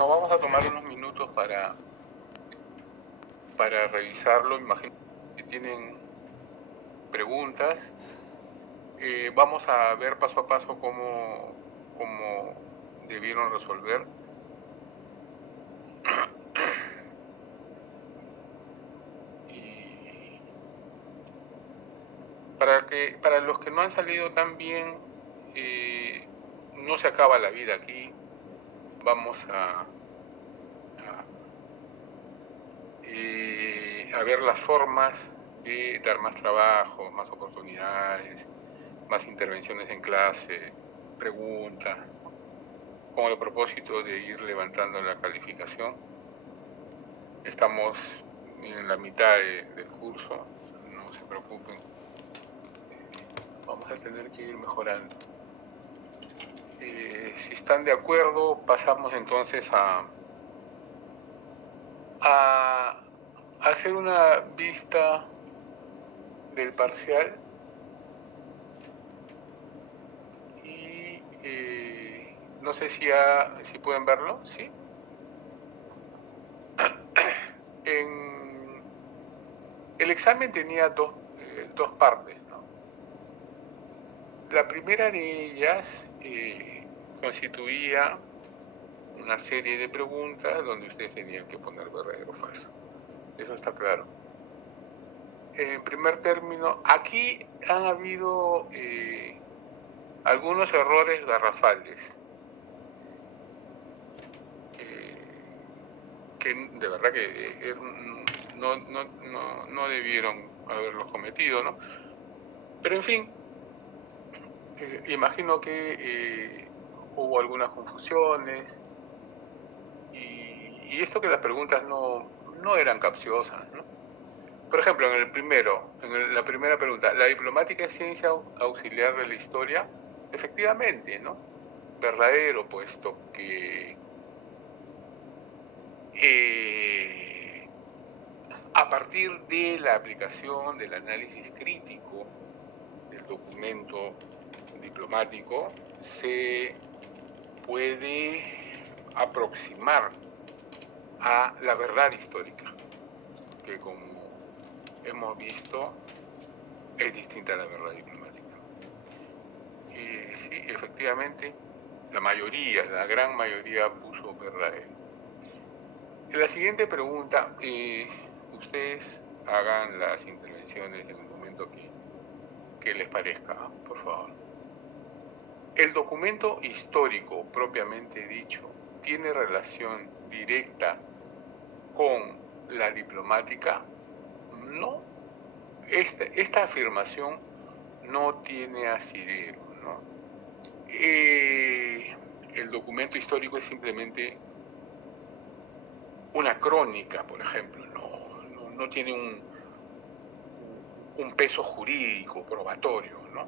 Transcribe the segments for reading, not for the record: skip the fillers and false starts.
nos vamos a tomar unos minutos para revisarlo. Imagino que tienen preguntas. Vamos a ver paso a paso cómo debieron resolver. Y para los que no han salido tan bien, no se acaba la vida aquí. Vamos a ver las formas de dar más trabajo, más oportunidades, más intervenciones en clase, preguntas, con el propósito de ir levantando la calificación. Estamos en la mitad del curso, no se preocupen, vamos a tener que ir mejorando. Si están de acuerdo, pasamos entonces a hacer una vista del parcial y no sé si pueden verlo, ¿sí? El examen tenía dos partes, ¿no? La primera de ellas constituía una serie de preguntas donde ustedes tenían que poner verdadero o falso. Eso está claro. En primer término, aquí han habido algunos errores garrafales que de verdad que no debieron haberlos cometido, ¿no? Pero en fin, imagino que hubo algunas confusiones y esto que las preguntas no eran capciosas, ¿no? Por ejemplo, en la primera pregunta, ¿la diplomática es ciencia auxiliar de la historia? Efectivamente, ¿no? Verdadero, puesto que a partir de la aplicación del análisis crítico del documento diplomático, se puede aproximar a la verdad histórica, que como hemos visto es distinta a la verdad diplomática. Sí, efectivamente, la gran mayoría puso verdadero. En la siguiente pregunta, ustedes hagan las intervenciones en el momento que les parezca, por favor. El documento histórico propiamente dicho tiene relación directa con la diplomática. No, esta afirmación no tiene asidero, ¿no? El documento histórico es simplemente una crónica, por ejemplo, no tiene un peso jurídico, probatorio, ¿no?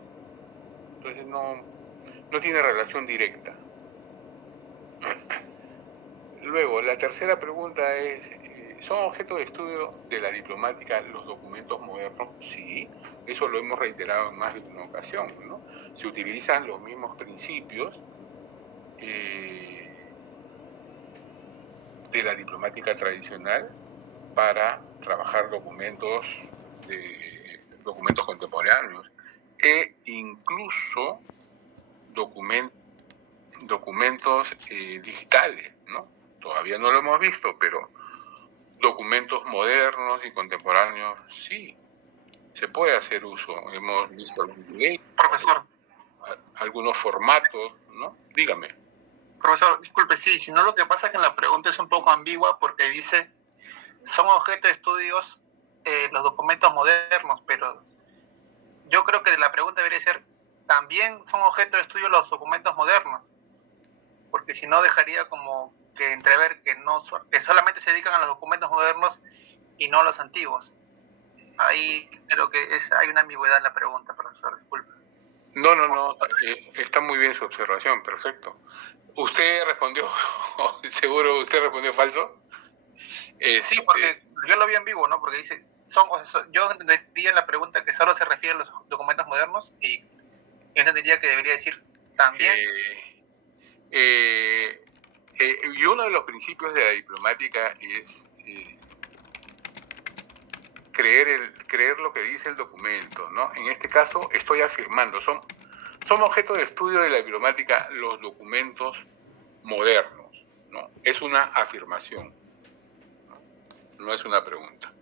Entonces no tiene relación directa. Luego, la tercera pregunta es, ¿son objeto de estudio de la diplomática los documentos modernos? Sí, eso lo hemos reiterado en más de una ocasión, ¿no? Se utilizan los mismos principios de la diplomática tradicional para trabajar documentos contemporáneos e incluso documentos digitales, ¿no? Todavía no lo hemos visto, pero documentos modernos y contemporáneos, sí, se puede hacer uso. Hemos visto Profesor, algunos formatos, ¿no? Dígame. Profesor, disculpe, sí, si no, lo que pasa es que la pregunta es un poco ambigua porque dice, son objeto de estudios los documentos modernos, pero yo creo que la pregunta debería ser, ¿también son objeto de estudio los documentos modernos? Porque si no, dejaría como que entrever que solamente se dedican a los documentos modernos y no a los antiguos. Ahí creo que hay una ambigüedad en la pregunta, profesor, disculpe. No, está muy bien su observación, perfecto. ¿Usted respondió, seguro usted respondió falso? Sí, porque yo lo vi en vivo, ¿no? Porque dice, yo entendería en la pregunta que solo se refiere a los documentos modernos y yo entendería que debería decir también. Y uno de los principios de la diplomática es creer lo que dice el documento, ¿no? En este caso estoy afirmando, son objeto de estudio de la diplomática los documentos modernos, ¿no? Es una afirmación, no es una pregunta.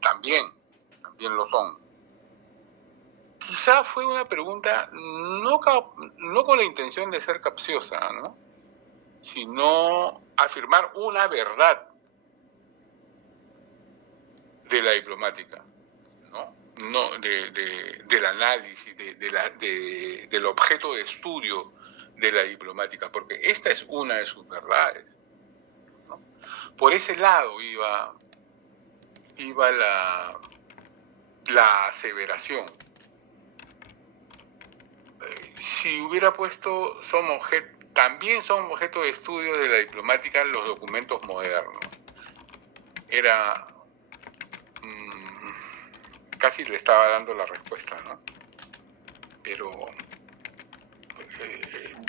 También lo son. Quizá fue una pregunta no con la intención de ser capciosa, ¿no? Sino afirmar una verdad de la diplomática, ¿no? Del análisis, del objeto de estudio de la diplomática, porque esta es una de sus verdades, ¿no? Por ese lado iba la aseveración. Si hubiera puesto también son objeto de estudio de la diplomática los documentos modernos, era casi le estaba dando la respuesta, ¿no? Pero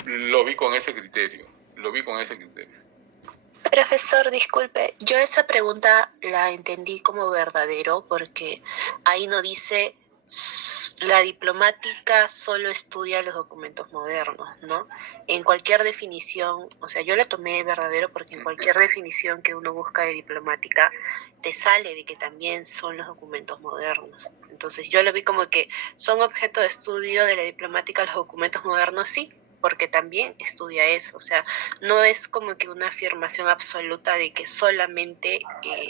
lo vi con ese criterio. Profesor, disculpe, yo esa pregunta la entendí como verdadero porque ahí no dice la diplomática solo estudia los documentos modernos, ¿no? En cualquier definición, o sea, yo la tomé verdadero porque en cualquier definición que uno busca de diplomática te sale de que también son los documentos modernos. Entonces yo lo vi como que son objeto de estudio de la diplomática los documentos modernos, sí, porque también estudia eso, o sea, no es como que una afirmación absoluta de que solamente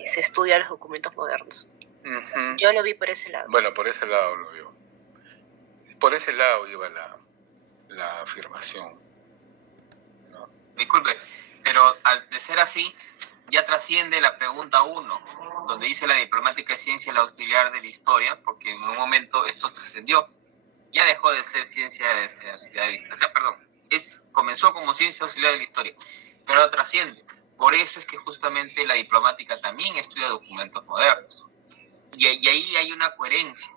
se estudia los documentos modernos. Uh-huh. Yo lo vi por ese lado. Bueno, por ese lado lo vio. Por ese lado iba la afirmación, ¿no? Disculpe, pero al de ser así, ya trasciende la pregunta 1, donde dice la diplomática es ciencia la auxiliar de la historia, porque en un momento esto trascendió. Ya dejó de ser ciencia auxiliar de la historia. O sea, perdón, comenzó como ciencia auxiliar de la historia, pero trasciende. Por eso es que justamente la diplomática también estudia documentos modernos. Y ahí hay una coherencia.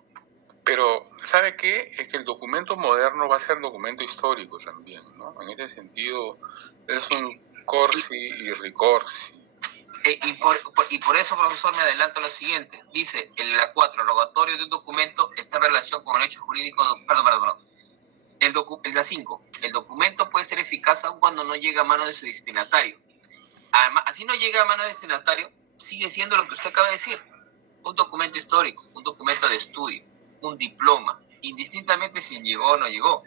Pero, ¿sabe qué? Es que el documento moderno va a ser documento histórico también, ¿no? En ese sentido, es un corsi y ricorsi. Y por eso, profesor, me adelanto a lo siguiente. Dice, en la 4, el rogatorio de un documento está en relación con el hecho jurídico... Perdón. La 5, el documento puede ser eficaz aun cuando no llega a manos de su destinatario. Además, así no llega a manos del destinatario, sigue siendo lo que usted acaba de decir. Un documento histórico, un documento de estudio, un diploma, indistintamente si llegó o no llegó.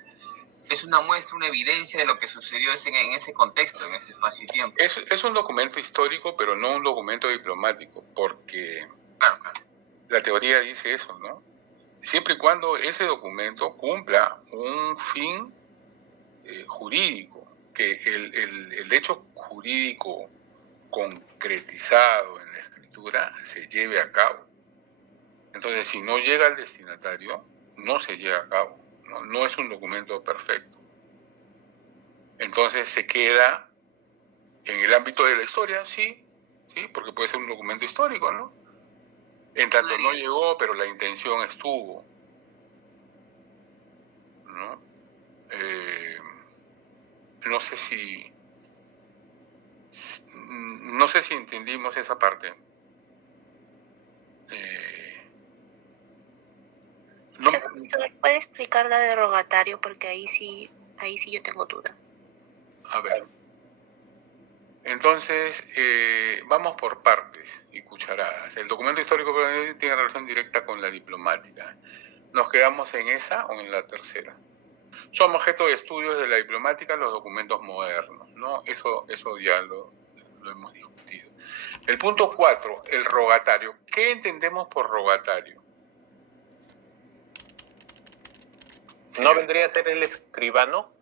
Es una muestra, una evidencia de lo que sucedió en ese contexto, en ese espacio y tiempo. Es un documento histórico, pero no un documento diplomático, porque claro. La teoría dice eso, ¿no? Siempre y cuando ese documento cumpla un fin jurídico, que el hecho jurídico concretizado en la escritura se lleve a cabo. Entonces, si no llega al destinatario, no se lleva a cabo, ¿no? No es un documento perfecto. Entonces se queda en el ámbito de la historia, sí, porque puede ser un documento histórico, ¿no? En tanto no llegó, pero la intención estuvo, ¿no? No sé si entendimos esa parte. ¿Se puede explicar la de rogatorio? Porque ahí sí yo tengo duda. A ver. Entonces, vamos por partes y cucharadas. El documento histórico tiene relación directa con la diplomática. ¿Nos quedamos en esa o en la tercera? Son objeto de estudios de la diplomática los documentos modernos, ¿no? Eso ya lo hemos discutido. El punto 4, el rogatario. ¿Qué entendemos por rogatario? ¿No vendría a ser el escribano?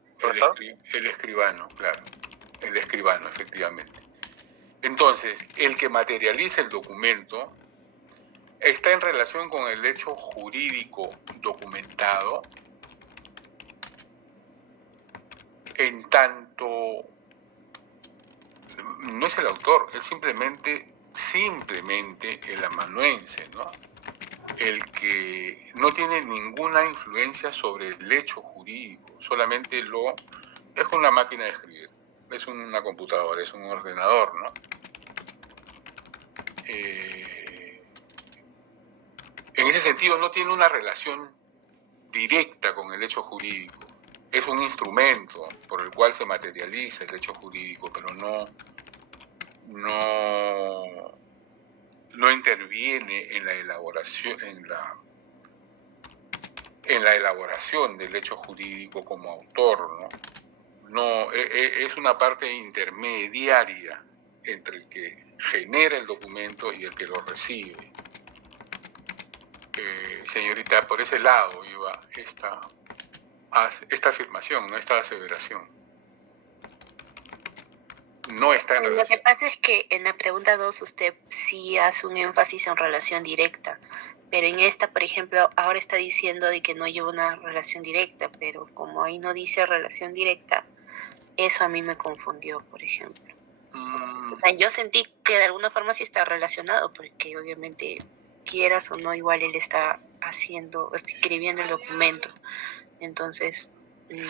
El escribano, claro. El escribano, efectivamente. Entonces, el que materializa el documento está en relación con el hecho jurídico documentado, en tanto no es el autor, es simplemente el amanuense, ¿no? El que no tiene ninguna influencia sobre el hecho jurídico, solamente lo es una máquina de escribir, es una computadora, es un ordenador, ¿no? En ese sentido no tiene una relación directa con el hecho jurídico. Es un instrumento por el cual se materializa el hecho jurídico, pero no interviene en la elaboración, en la elaboración del hecho jurídico como autor, ¿no? No, es una parte intermediaria entre el que genera el documento y el que lo recibe. Señorita, por ese lado iba esta afirmación, ¿no? Esta aseveración. No está en Lo relación. que pasa es que en la pregunta 2 usted sí hace un énfasis en relación directa, pero en esta, por ejemplo, ahora está diciendo de que no lleva una relación directa, pero como ahí no dice relación directa, eso a mí me confundió, por ejemplo. O sea, yo sentí que de alguna forma sí está relacionado, porque obviamente, quieras o no, igual él está escribiendo el documento. Entonces... Sí,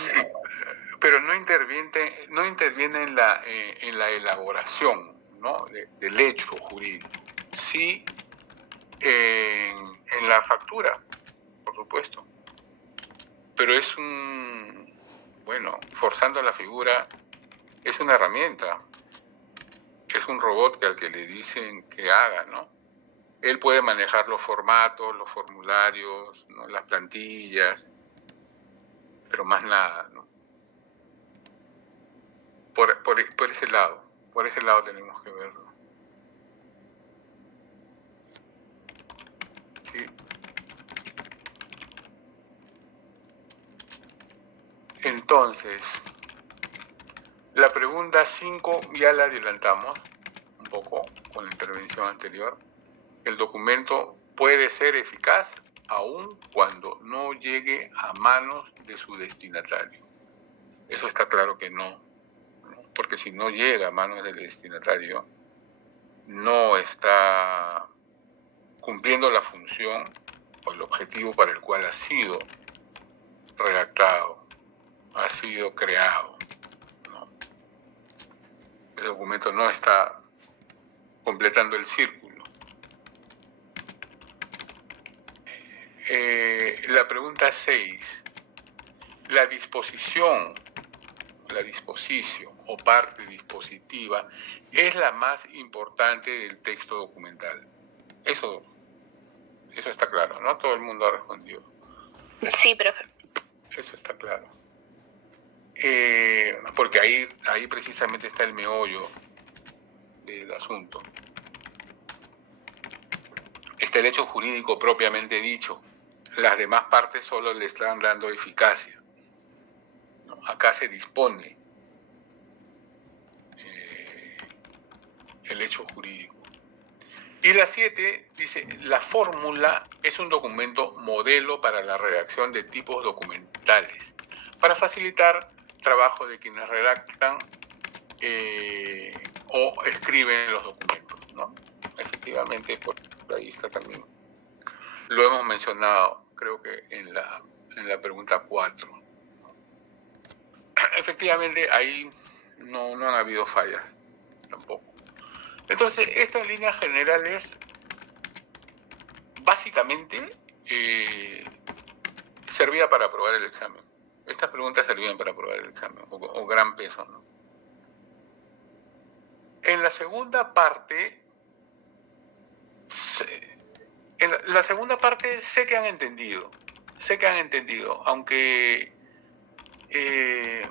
pero no interviene en la elaboración, ¿no? del hecho jurídico. Sí, en la factura, por supuesto. Pero es forzando la figura, es una herramienta. Es un robot al que le dicen que haga, ¿no? Él puede manejar los formatos, los formularios, ¿no? Las plantillas, pero más nada, ¿no? Por ese lado tenemos que verlo. ¿Sí? Entonces, la pregunta 5 ya la adelantamos un poco con la intervención anterior. El documento puede ser eficaz aun cuando no llegue a manos de su destinatario. Eso está claro que no, porque si no llega a manos del destinatario, no está cumpliendo la función o el objetivo para el cual ha sido redactado, ha sido creado, ¿no? El documento no está completando el círculo. La pregunta 6. La disposición o parte dispositiva es la más importante del texto documental. Eso está claro, ¿no? Todo el mundo ha respondido. Sí, profe. Eso está claro. Porque ahí precisamente está el meollo del asunto. Está el hecho jurídico propiamente dicho. Las demás partes solo le están dando eficacia. ¿No? Acá se dispone el hecho jurídico. Y la 7 dice, la fórmula es un documento modelo para la redacción de tipos documentales, para facilitar trabajo de quienes redactan o escriben los documentos, ¿no? Efectivamente, por ahí está también. Lo hemos mencionado, creo que en la pregunta 4. Efectivamente, ahí no han habido fallas tampoco. Entonces, esto en líneas generales, básicamente, servía para aprobar el examen. Estas preguntas servían para aprobar el examen, o gran peso, ¿no? En la segunda parte, sé que han entendido, aunque de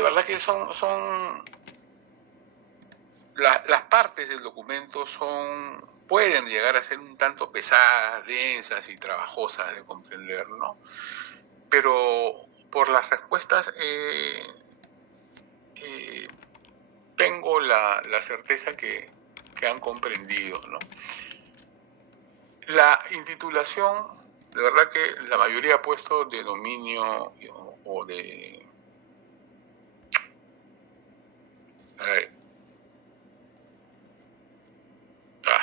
verdad que son las partes del documento pueden llegar a ser un tanto pesadas, densas y trabajosas de comprender, ¿no? Pero por las respuestas tengo la certeza que han comprendido, ¿no? La intitulación, de verdad que la mayoría ha puesto de dominio o de... A ver,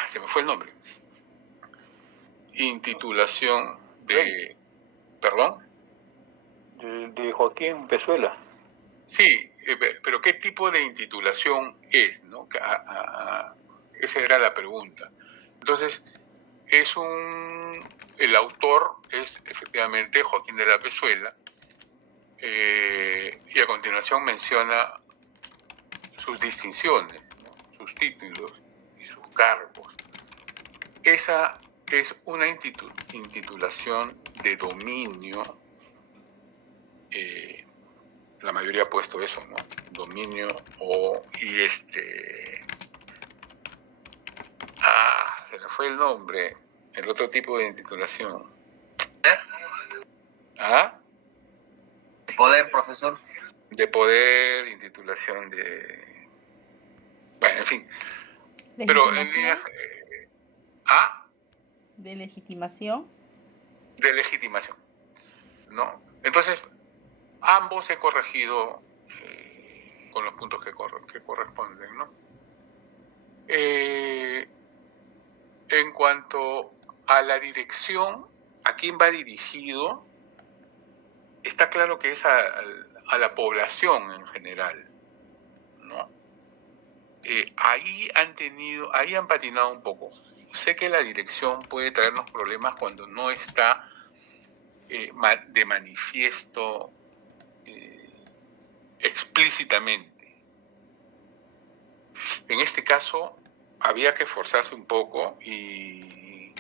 se me fue el nombre. Intitulación de... ¿Perdón? De Joaquín Pezuela. Sí, pero ¿qué tipo de intitulación es, no? Esa era la pregunta. Entonces, el autor es efectivamente Joaquín de la Pezuela, y a continuación menciona sus distinciones, ¿no? Sus títulos y sus cargos. Esa es una intitulación de dominio. La mayoría ha puesto eso, ¿no? Dominio se me fue el nombre, el otro tipo de intitulación. ¿Ah? De poder, profesor. De poder, intitulación de... Bueno, en fin. Pero en líneas... ¿De legitimación? De legitimación, ¿no? Entonces, ambos he corregido con los puntos que corresponden, ¿no? En cuanto a la dirección, ¿a quién va dirigido? Está claro que es a la población en general, ¿no? Ahí han patinado un poco. Sé que la dirección puede traernos problemas cuando no está de manifiesto explícitamente. En este caso, había que esforzarse un poco y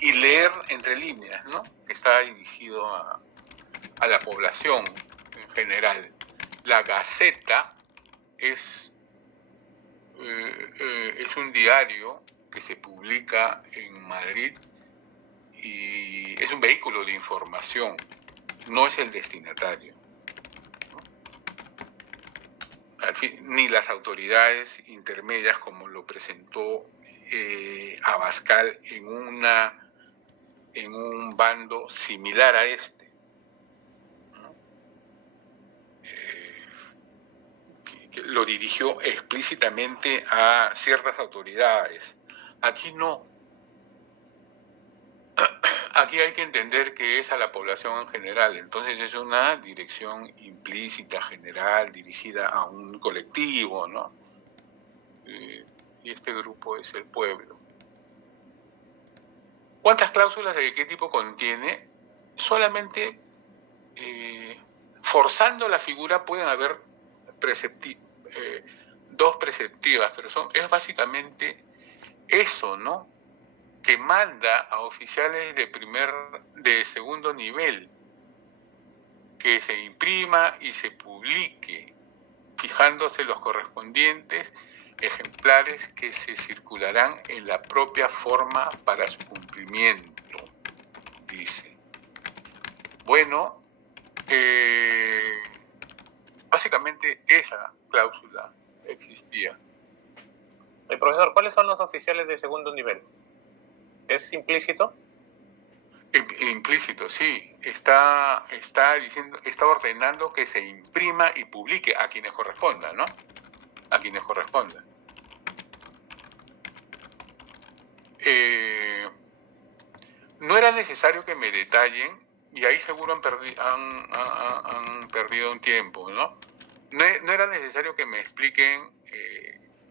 leer entre líneas, ¿no? Que está dirigido a la población en general. La Gaceta es un diario que se publica en Madrid y es un vehículo de información, no es el destinatario, ¿no? Al fin, ni las autoridades intermedias, como lo presentó Abascal en un bando similar a este, ¿no? Que lo dirigió explícitamente a ciertas autoridades. Aquí no. Aquí hay que entender que es a la población en general, entonces es una dirección implícita, general, dirigida a un colectivo, ¿no? Y este grupo es el pueblo. ¿Cuántas cláusulas de qué tipo contiene? Solamente forzando la figura pueden haber dos preceptivas, pero es básicamente eso, ¿no? Que manda a oficiales de segundo nivel que se imprima y se publique, fijándose los correspondientes ejemplares que se circularán en la propia forma para su cumplimiento, dice. Bueno, básicamente esa cláusula existía. Profesor, ¿cuáles son los oficiales de segundo nivel? ¿Es implícito? Implícito, sí. Está ordenando que se imprima y publique a quienes corresponda, ¿no? A quienes corresponda. No era necesario que me detallen, y ahí seguro han perdido un tiempo, ¿no? No era necesario que me expliquen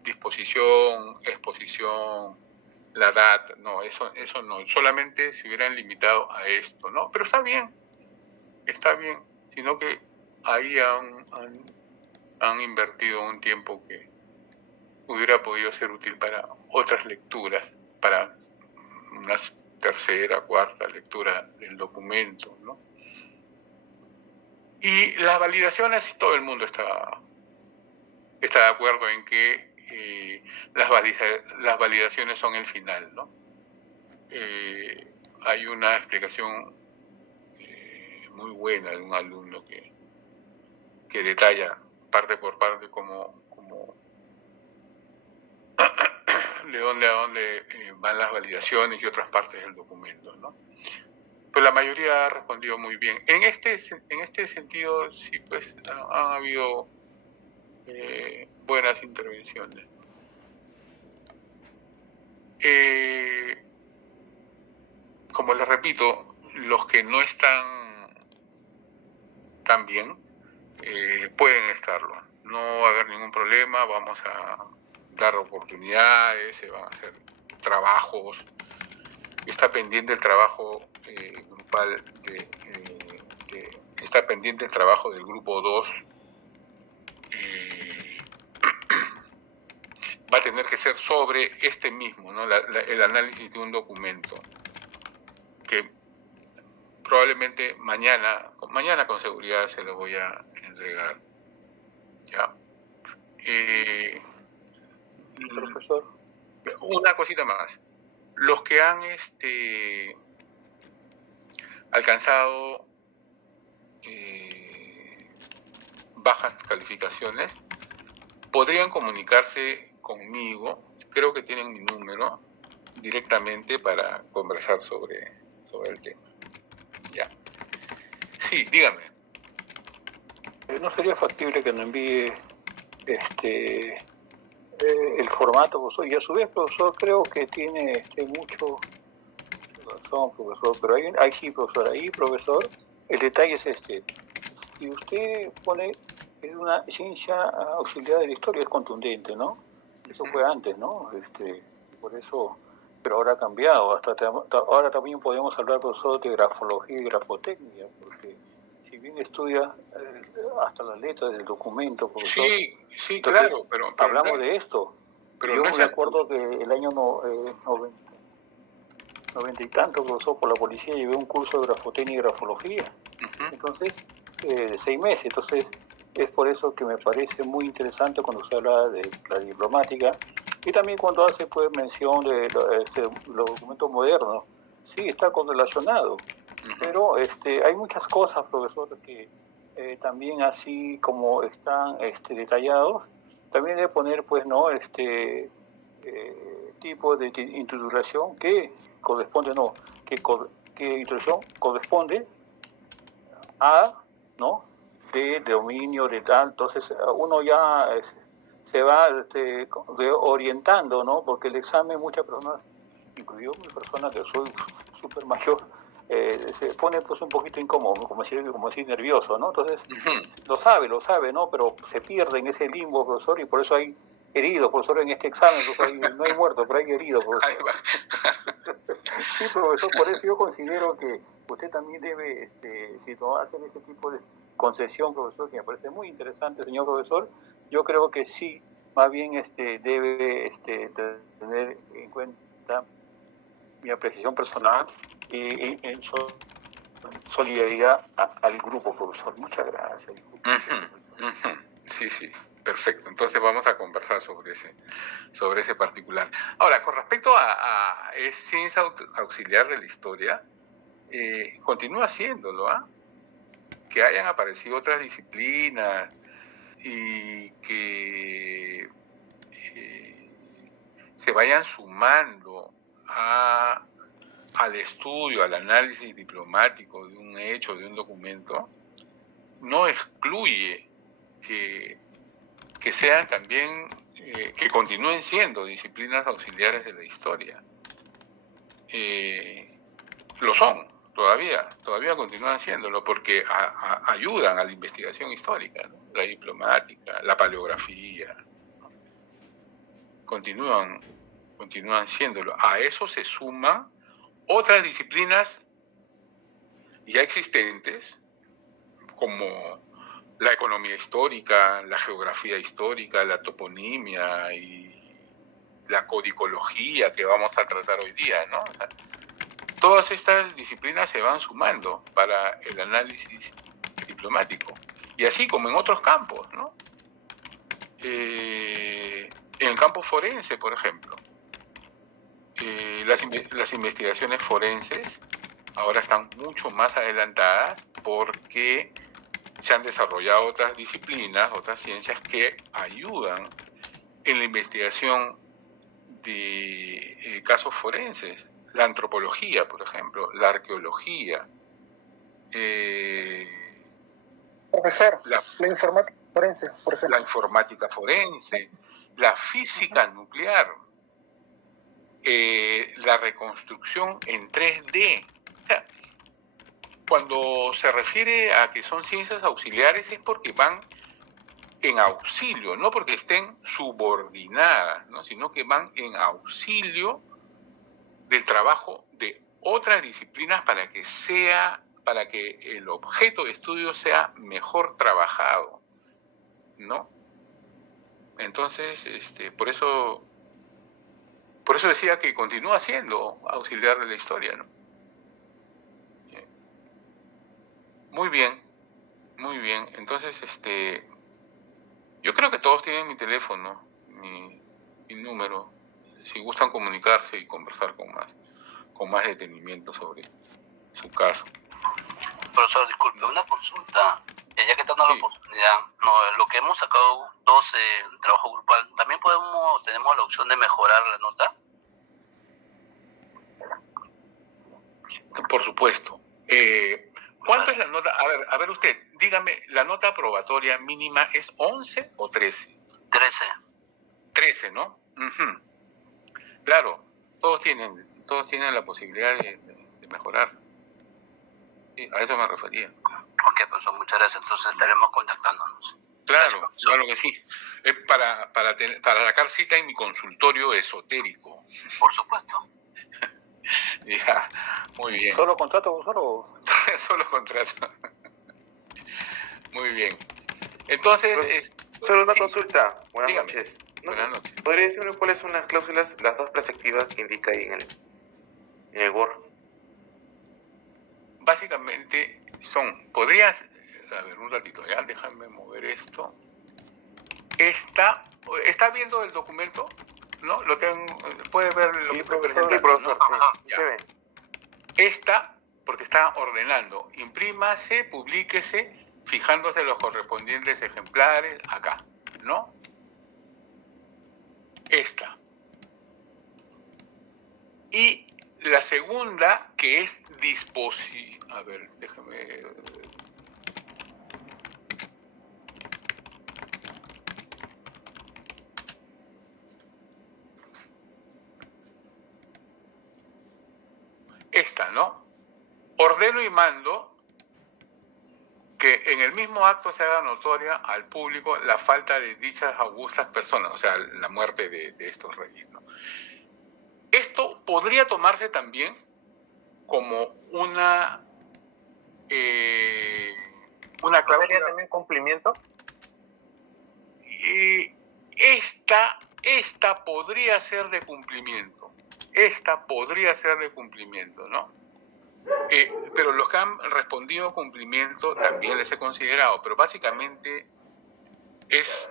disposición, exposición, la data, no, eso no, solamente se hubieran limitado a esto, ¿no? Pero está bien, sino que ahí han invertido un tiempo que hubiera podido ser útil para otras lecturas, para una tercera, cuarta lectura del documento, ¿no? Y las validaciones, todo el mundo está de acuerdo en que las validaciones son el final, ¿no? Hay una explicación muy buena de un alumno que detalla parte por parte cómo de dónde a dónde van las validaciones y otras partes del documento, ¿no? Pues la mayoría ha respondido muy bien. En este sentido, sí, pues han habido buenas intervenciones. Como les repito, los que no están tan bien pueden estarlo. No va a haber ningún problema, vamos a dar oportunidades, se van a hacer trabajos. Está pendiente el trabajo grupal, está pendiente el trabajo del grupo 2. Va a tener que ser sobre este mismo, ¿no? El análisis de un documento que probablemente mañana con seguridad se lo voy a entregar. ¿Ya? Profesor. Una cosita más. Los que han alcanzado bajas calificaciones podrían comunicarse conmigo, creo que tienen mi número, directamente para conversar sobre el tema. Ya. Sí, dígame. ¿No sería factible que nos envíe el formato, profesor? Y a su vez, profesor, creo que tiene mucho razón, profesor, pero hay sí, profesor, ahí, profesor, el detalle es este. Si usted pone en una ciencia auxiliar de la historia, es contundente, ¿no? Eso fue antes, ¿no? Por eso, pero ahora ha cambiado. Ahora también podemos hablar, profesor, de grafología y grafotecnia, porque si bien estudia hasta las letras del documento, profesor. Sí, entonces, claro, pero hablamos no, de esto. Pero yo no me acuerdo que el año 90 y tanto, profesor, por la policía llevé un curso de grafotecnia y grafología. Entonces, de 6 meses. Entonces, es por eso que me parece muy interesante cuando se habla de la diplomática y también cuando hace pues mención de los documentos modernos. Sí, está correlacionado, pero hay muchas cosas, profesor, que también así como están detallados, también debe poner pues no tipo de introducción que corresponde, no, que introducción corresponde a, ¿no?, de dominio, de tal. Entonces uno ya se va orientando, ¿no? Porque el examen, muchas personas, incluido mi persona que soy súper mayor, se pone pues un poquito incómodo, como decir nervioso, ¿no? Entonces lo sabe, ¿no? Pero se pierde en ese limbo, profesor, y por eso hay heridos, profesor, en este examen, profesor, no hay muertos, pero hay heridos, profesor. Sí, profesor, por eso yo considero que usted también debe, si no hacer ese tipo de concesión, profesor, que me parece muy interesante, señor profesor, yo creo que sí, más bien debe tener en cuenta mi apreciación personal y en solidaridad al grupo, profesor. Muchas gracias. Sí, perfecto. Entonces vamos a conversar sobre ese particular. Ahora, con respecto a ciencia auxiliar de la historia, continúa haciéndolo, ¿ah? Que hayan aparecido otras disciplinas y que se vayan sumando al estudio, al análisis diplomático de un hecho, de un documento, no excluye que sean también, que continúen siendo disciplinas auxiliares de la historia. Lo son, todavía continúan siéndolo, porque ayudan a la investigación histórica, ¿no? La diplomática, la paleografía, ¿no? Continúan siéndolo. A eso se suman otras disciplinas ya existentes, como la economía histórica, la geografía histórica, la toponimia y la codicología que vamos a tratar hoy día, ¿no? O sea, todas estas disciplinas se van sumando para el análisis diplomático. Y así como en otros campos, ¿no? En el campo forense, por ejemplo, las investigaciones forenses ahora están mucho más adelantadas porque se han desarrollado otras disciplinas, otras ciencias que ayudan en la investigación de casos forenses. La antropología, por ejemplo, la arqueología. Profesor, la informática forense, por ejemplo. La informática forense, la física nuclear, la reconstrucción en 3D. O sea, cuando se refiere a que son ciencias auxiliares es porque van en auxilio, no porque estén subordinadas, ¿no? Sino que van en auxilio del trabajo de otras disciplinas para que el objeto de estudio sea mejor trabajado, ¿no? Entonces, por eso decía que continúa siendo auxiliar de la historia, ¿no? Muy bien, muy bien. Entonces, yo creo que todos tienen mi teléfono, mi número, si gustan comunicarse y conversar con más detenimiento sobre su caso. Profesor, disculpe, una consulta, ya que está dando Sí. la oportunidad, lo que hemos sacado 12 en trabajo grupal, ¿también tenemos la opción de mejorar la nota? Por supuesto. ¿Cuánto es la nota? A ver usted, dígame, ¿la nota aprobatoria mínima es 11 o 13? 13. 13, ¿no? Uh-huh. Claro, todos tienen la posibilidad de mejorar. Sí, a eso me refería. Ok, profesor, muchas gracias. Entonces estaremos contactándonos. Claro, claro que sí. Es para sacar cita en mi consultorio esotérico. Por supuesto. Ya, muy bien. ¿Solo contrato, profesor? O... Solo contrato. Muy bien. Entonces, Solo una sí. consulta. Buenas Dígame. noches. Buenas noches. ¿Podría decirme cuáles son las cláusulas, las dos preceptivas que indica ahí en el Word? Básicamente a ver, un ratito, ya, déjame mover esto. ¿Está viendo el documento? ¿No? ¿Puede ver lo que estoy presentando? Sí, profesor. ¿No? Sí, se ve. Esta, porque está ordenando, imprímase, publíquese, fijándose los correspondientes ejemplares acá, ¿no? Esta. Y la segunda, que es a ver, déjame... Esta, ¿no? Ordeno y mando que en el mismo acto se haga notoria al público la falta de dichas augustas personas, o sea, la muerte de estos reyes, ¿no? Esto podría tomarse también como una cláusula. ¿Debería también cumplimiento? Esta podría ser de cumplimiento. ¿No? Pero los que han respondido cumplimiento también les he considerado, pero básicamente es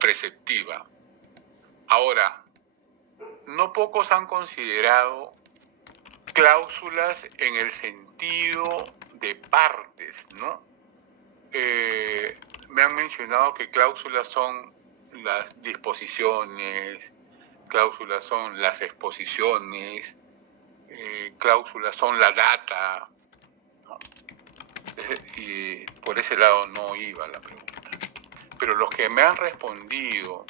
preceptiva. Ahora, no pocos han considerado cláusulas en el sentido de partes, ¿no? Me han mencionado que cláusulas son las disposiciones, cláusulas son las exposiciones, cláusulas son la data, ¿no? Y por ese lado no iba la pregunta. Pero los que me han respondido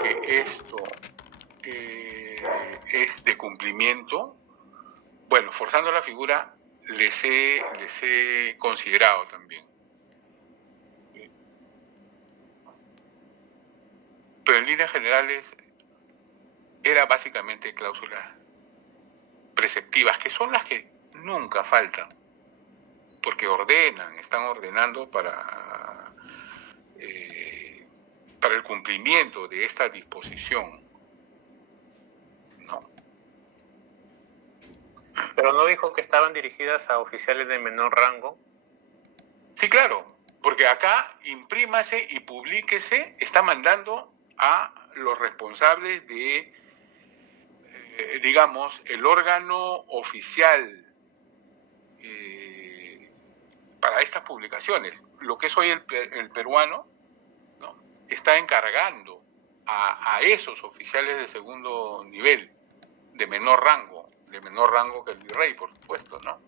que esto es de cumplimiento, bueno, forzando la figura, les he considerado también. Pero en líneas generales era básicamente cláusulas preceptivas, que son las que nunca faltan, porque están ordenando para el cumplimiento de esta disposición, ¿no? Pero no dijo que estaban dirigidas a oficiales de menor rango. Sí, claro, porque acá imprímase y publíquese, está mandando a los responsables de, digamos, el órgano oficial para estas publicaciones. Lo que es hoy el peruano, ¿no? Está encargando a esos oficiales de segundo nivel, de menor rango que el virrey, por supuesto, ¿no?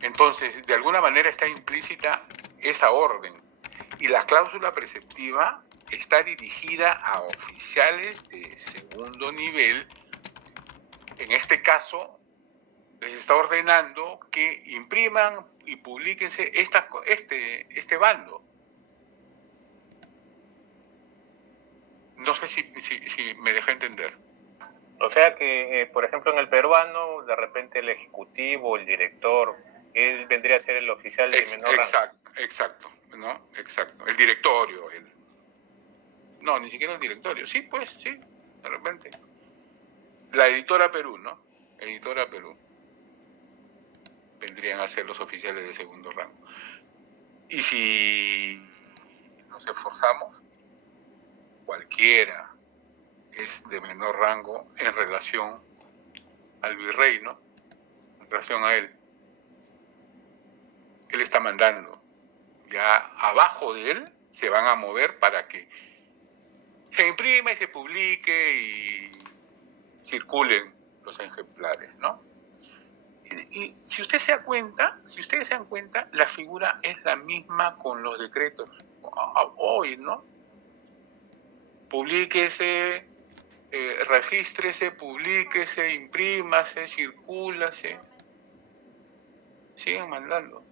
Entonces, de alguna manera está implícita esa orden. Y la cláusula preceptiva está dirigida a oficiales de segundo nivel, en este caso, les está ordenando que impriman y publíquense este bando. No sé si me dejé entender. O sea que, por ejemplo, en el peruano, de repente el ejecutivo, el director, él vendría a ser el oficial de menor rango. Exacto, ¿no? Exacto. El directorio, no, ni siquiera el directorio. Sí, pues, sí, de repente. La editora Perú, ¿no? Editora Perú. Vendrían a ser los oficiales de segundo rango. Y si nos esforzamos, cualquiera es de menor rango en relación al virrey, ¿no? En relación a él. Él está mandando. Ya abajo de él se van a mover para que se imprima y se publique y circulen los ejemplares, ¿no? Y si ustedes se dan cuenta, la figura es la misma con los decretos hoy, ¿no? Publíquese, regístrese, publíquese, imprímase, circúlase. Siguen mandando.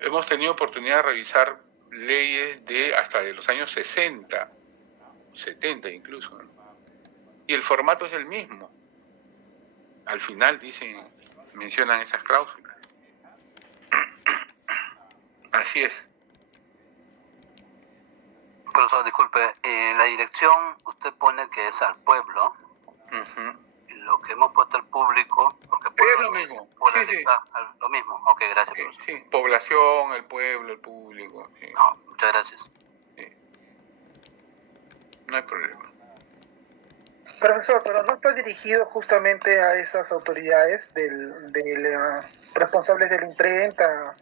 Hemos tenido oportunidad de revisar leyes hasta de los años 60, 70 incluso, ¿no? Y el formato es el mismo. Al final mencionan esas cláusulas. Así es. Profesor, disculpe, la dirección usted pone que es al pueblo. Y lo que hemos puesto al público, porque es lo mismo. Sí. Lo mismo. Ok, gracias, profesor. Sí, población, el pueblo, el público. Sí. No, muchas gracias. Sí. No hay problema. Profesor, pero no está dirigido justamente a esas autoridades responsables de la imprenta.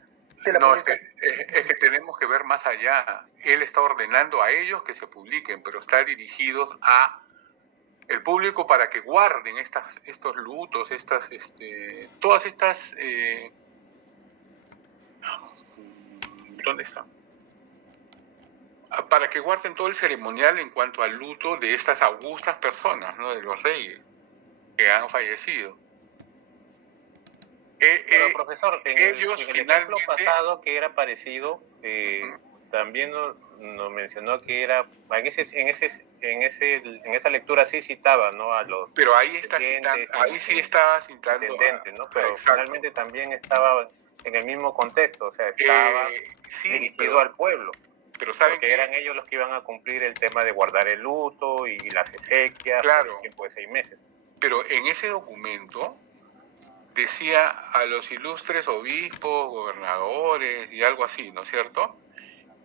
No, es que tenemos que ver más allá. Él está ordenando a ellos que se publiquen, pero está dirigidos a el público para que guarden estos lutos, todas estas... ¿Dónde está? Para que guarden todo el ceremonial en cuanto al luto de estas augustas personas, ¿no? De los reyes que han fallecido. Pero profesor, en el ejemplo pasado que era parecido, también nos mencionó que era en esa lectura sí citaba, ¿no, a los pero ahí sí estaba citando intendentes, ¿no? Pero finalmente también estaba en el mismo contexto, o sea, estaba dirigido al pueblo. Pero saben porque eran ellos los que iban a cumplir el tema de guardar el luto y las exequias por el tiempo de 6 meses. Pero en ese documento decía a los ilustres obispos, gobernadores y algo así, ¿no es cierto?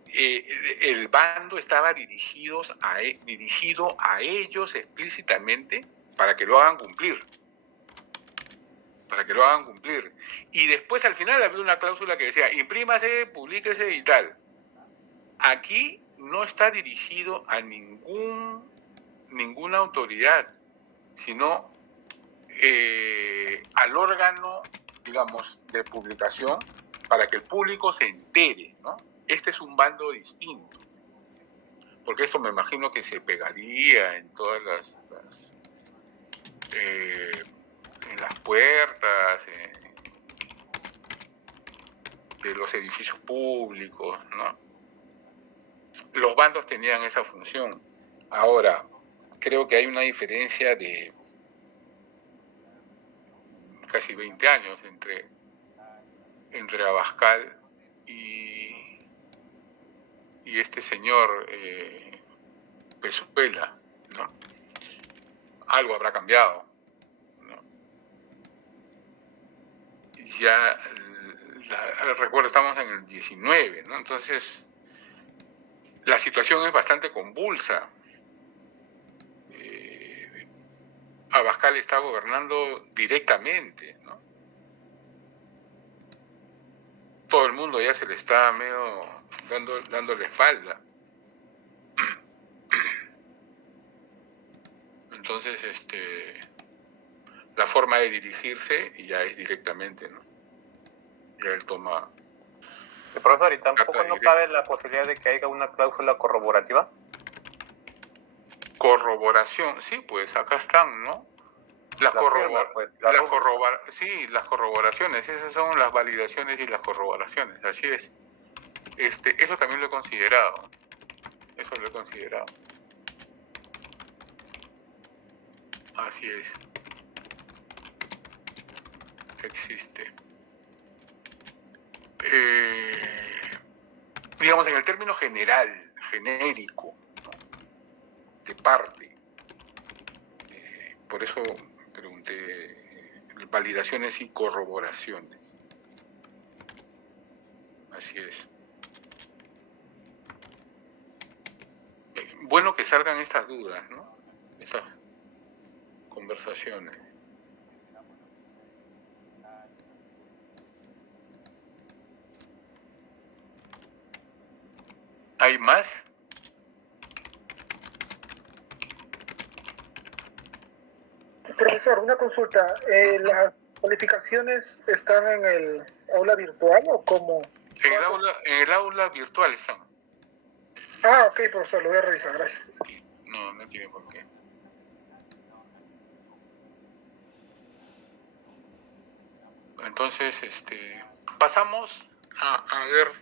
El bando estaba dirigido a ellos explícitamente para que lo hagan cumplir. Y después al final había una cláusula que decía, imprímase, publíquese y tal. Aquí no está dirigido a ninguna autoridad, sino al órgano, digamos, de publicación para que el público se entere, ¿no? Este es un bando distinto, porque esto me imagino que se pegaría en todas en las puertas de los edificios públicos, ¿no? Los bandos tenían esa función. Ahora, creo que hay una diferencia de casi 20 años entre Abascal y este señor Pezuela, ¿no? Algo habrá cambiado, ¿no? Ya, recuerdo, estamos en el 19, ¿no? Entonces, la situación es bastante convulsa. Abascal está gobernando directamente, ¿no? Todo el mundo ya se le está medio dando la espalda. Entonces, la forma de dirigirse ya es directamente, ¿no? Ya él toma... Profesor, ¿y tampoco no cabe la posibilidad de que haya una cláusula corroborativa? Corroboración, sí, pues acá están, ¿no? Las corroboraciones, esas son las validaciones y las corroboraciones, así es. Eso también lo he considerado. Así es. Existe. Digamos, en el término general, genérico, ¿no? De parte. Por eso pregunté validaciones y corroboraciones. Así es. Bueno que salgan estas dudas, ¿no? Estas conversaciones. ¿Hay más? Profesor, una consulta. ¿Las calificaciones están en el aula virtual o cómo? En el aula virtual están. Ah, ok, profesor, lo voy a revisar, gracias. No tiene por qué. Entonces, pasamos a ver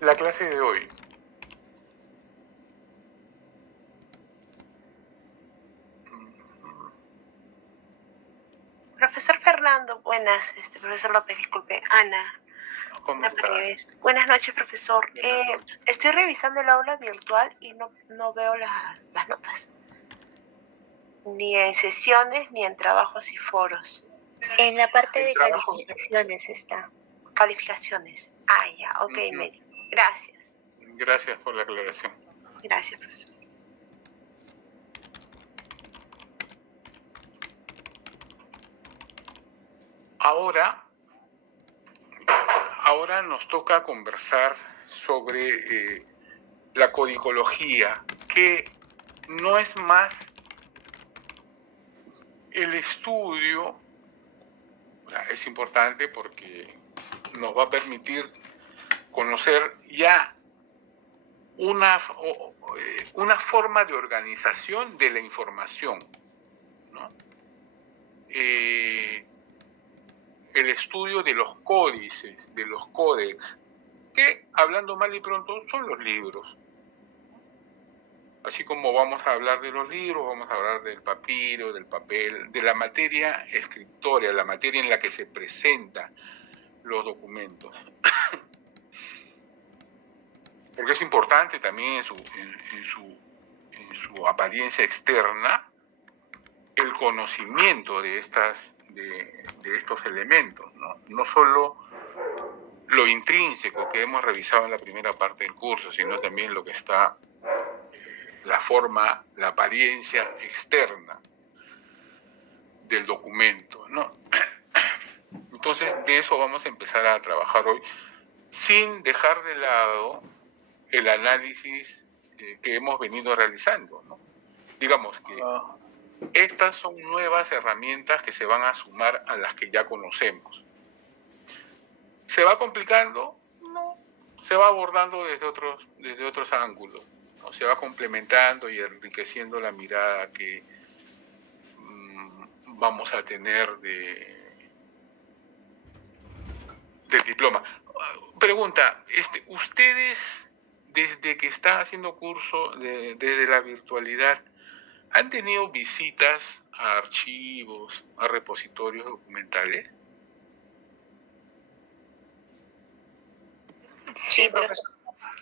la clase de hoy. Profesor Fernando, buenas, profesor López, disculpe, Ana. ¿Cómo estás? Buenas noches, profesor. Estoy revisando el aula virtual y no veo las notas. Ni en sesiones, ni en trabajos y foros. En la parte de calificaciones está. Calificaciones. Ah, ya, ok, gracias. Gracias por la aclaración. Gracias, profesor. Ahora nos toca conversar sobre la codicología, que no es más el estudio. Es importante porque nos va a permitir conocer ya una forma de organización de la información, ¿no? El estudio de los códices, de los códex, que, hablando mal y pronto, son los libros. Así como vamos a hablar de los libros, vamos a hablar del papiro, del papel, de la materia escritoria, la materia en la que se presentan los documentos. Porque es importante también en su apariencia externa el conocimiento de estos elementos, no solo lo intrínseco que hemos revisado en la primera parte del curso, sino también lo que está, la forma, la apariencia externa del documento, ¿no? Entonces, de eso vamos a empezar a trabajar hoy, sin dejar de lado el análisis que hemos venido realizando, ¿no? Digamos que estas son nuevas herramientas que se van a sumar a las que ya conocemos. ¿Se va complicando? No. Se va abordando desde otros ángulos, ¿no? Se va complementando y enriqueciendo la mirada que vamos a tener del diploma. Pregunta, ¿ustedes desde que están haciendo curso desde la virtualidad han tenido visitas a archivos, a repositorios documentales? Sí, profesor.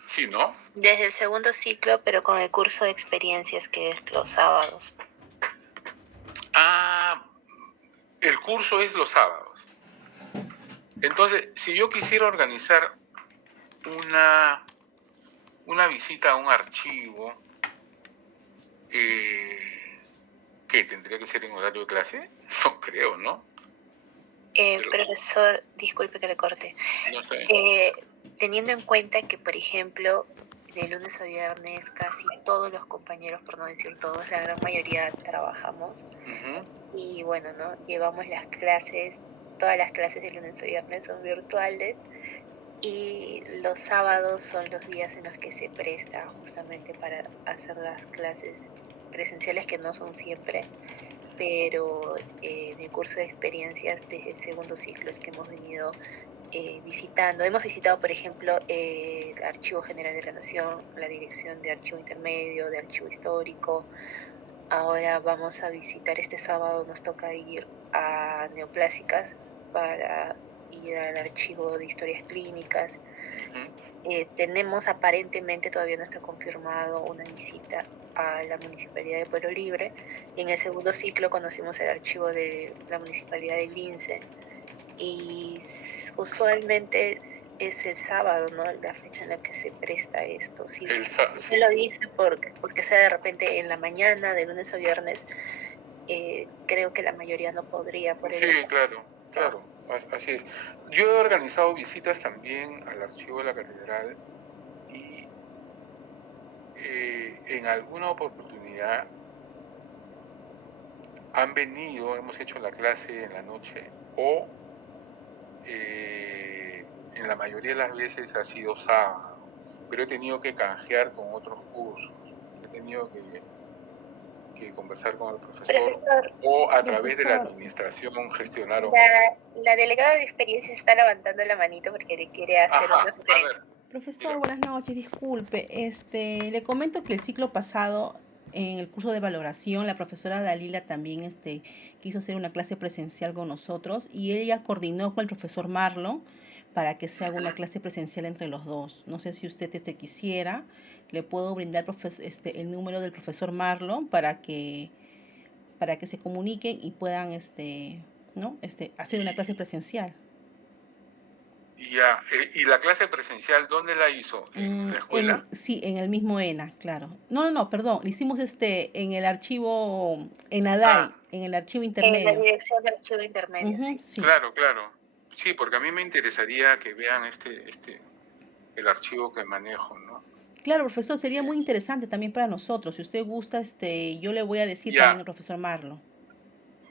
Sí, ¿no? Desde el segundo ciclo, pero con el curso de experiencias que es los sábados. Ah, el curso es los sábados. Entonces, si yo quisiera organizar una visita a un archivo, ¿qué? ¿Tendría que ser en horario de clase? No creo, ¿no? Profesor, disculpe que le corte. No sé. Teniendo en cuenta que, por ejemplo, de lunes a viernes casi todos los compañeros, por no decir todos, la gran mayoría trabajamos. Uh-huh. Y bueno, ¿no? Llevamos las clases, todas las clases de lunes a viernes son virtuales. Y los sábados son los días en los que se presta justamente para hacer las clases presenciales, que no son siempre, pero en el curso de experiencias desde el segundo ciclo es que hemos venido visitando. Hemos visitado, por ejemplo, el Archivo General de la Nación, la Dirección de Archivo Intermedio, de Archivo Histórico. Ahora vamos a visitar, este sábado nos toca ir a Neoplásicas para ir al Archivo de Historias Clínicas. Tenemos, aparentemente todavía no está confirmado, una visita a la Municipalidad de Pueblo Libre, y en el segundo ciclo conocimos el archivo de la Municipalidad de Lince, y usualmente es el sábado, ¿no?, la fecha en la que se presta esto. Sí, se lo dice porque sea de repente en la mañana, de lunes a viernes, creo que la mayoría no podría por el... Sí, claro, así es. Yo he organizado visitas también al archivo de la catedral y en alguna oportunidad han venido, hemos hecho la clase en la noche, o en la mayoría de las veces ha sido sábado, pero he tenido que canjear con otros cursos, he tenido que conversar con el profesor, o a través de la administración gestionaron. La delegada de experiencias está levantando la manito porque le quiere hacer una sugerencia. Profesor, buenas noches, disculpe, le comento que el ciclo pasado, en el curso de valoración, la profesora Dalila también quiso hacer una clase presencial con nosotros, y ella coordinó con el profesor Marlon para que se haga una clase presencial entre los dos. No sé si usted quisiera, le puedo brindar el número del profesor Marlon para que se comuniquen y puedan hacer una clase presencial. Ya, ¿y la clase presencial dónde la hizo? ¿En la escuela? Sí, en el mismo ENA, claro. No, perdón, lo hicimos en el archivo, en ADAI, en el archivo intermedio. En la dirección de archivo intermedio, sí. Claro. Sí, porque a mí me interesaría que vean el archivo que manejo, ¿no? Claro, profesor, sería muy interesante también para nosotros. Si usted gusta, yo le voy a decir también al profesor Marlon.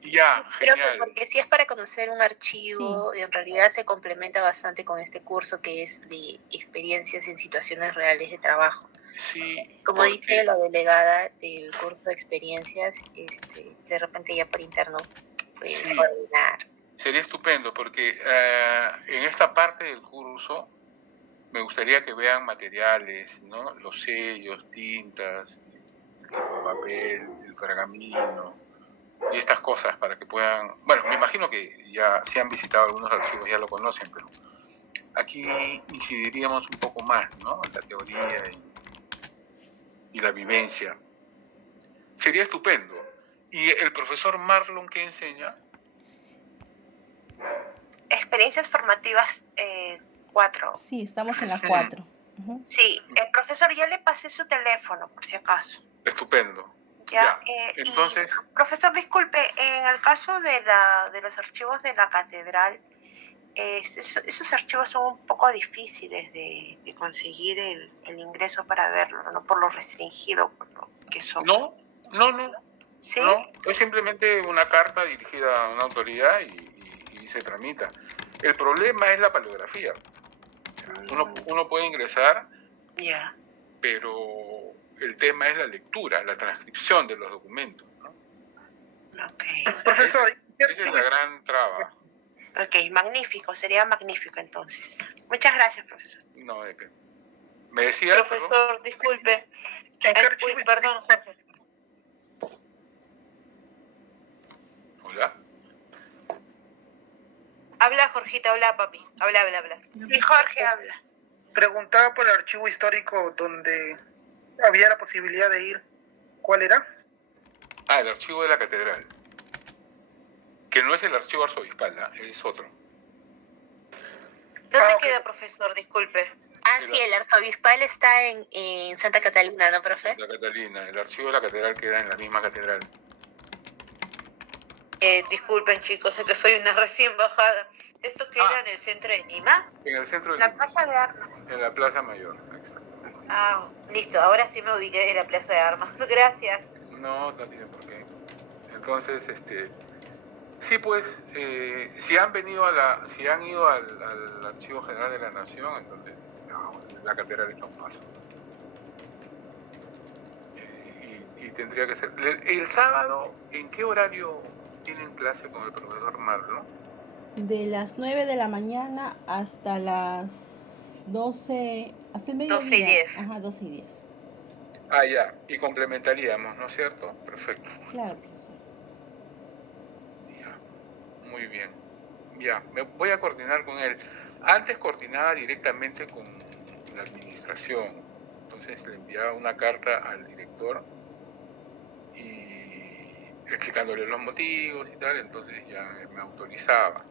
Ya, creo genial. Que porque si es para conocer un archivo, sí, en realidad se complementa bastante con este curso que es de experiencias en situaciones reales de trabajo. Sí. Como dice la delegada del curso de experiencias, de repente ya por interno puede coordinar. Sería estupendo porque en esta parte del curso me gustaría que vean materiales, ¿no? Los sellos, tintas, el papel, el pergamino y estas cosas para que puedan... Bueno, me imagino que ya si han visitado algunos archivos ya lo conocen, pero aquí incidiríamos un poco más, ¿no? La teoría y la vivencia. Sería estupendo. ¿Y el profesor Marlon qué enseña? Experiencias formativas 4. Sí, estamos en la 4. Sí, el profesor, ya le pasé su teléfono, por si acaso. Estupendo. Ya. Entonces, profesor, disculpe, en el caso de los archivos de la catedral, esos archivos son un poco difíciles de conseguir el ingreso para verlo, no por lo restringido que son. No. ¿Sí? No, es simplemente una carta dirigida a una autoridad y se tramita. El problema es la paleografía. Uno puede ingresar, pero el tema es la lectura, la transcripción de los documentos, ¿no? Profesor, esa es la gran traba. Ok, magnífico, sería magnífico entonces. Muchas gracias, profesor. No, ¿de qué? ¿Me decía? Profesor, disculpe. Perdón, Jorge. Hola. Habla, Jorgito, habla, papi. Habla. Sí, Jorge, habla. Preguntaba por el archivo histórico donde había la posibilidad de ir. ¿Cuál era? El archivo de la catedral. Que no es el archivo arzobispal, es otro. ¿Dónde queda, profesor? Disculpe. Sí, el arzobispal está en Santa Catalina, ¿no, profe? Santa Catalina. El archivo de la catedral queda en la misma catedral. Disculpen, chicos, es que soy una recién bajada. ¿Esto queda en el centro de Lima? En el centro de La Lima. Plaza de Armas. En la Plaza Mayor, exacto. Listo, ahora sí me ubiqué en la Plaza de Armas. Gracias. No tiene por qué. Entonces, sí, pues, si han ido al Archivo General de la Nación, entonces la catedral está a un paso. Y y tendría que ser... ¿El sábado en qué horario tienen clase con el profesor Marlon? De las 9 de la mañana hasta las 12, hasta el mediodía. 12 y 10. Ajá, 12 y 10. Ah, ya, y complementaríamos, ¿no es cierto? Perfecto. Claro, profesor. Ya, muy bien. Ya, me voy a coordinar con él. Antes coordinaba directamente con la administración, entonces le enviaba una carta al director y explicándole los motivos y tal, entonces ya me autorizaba.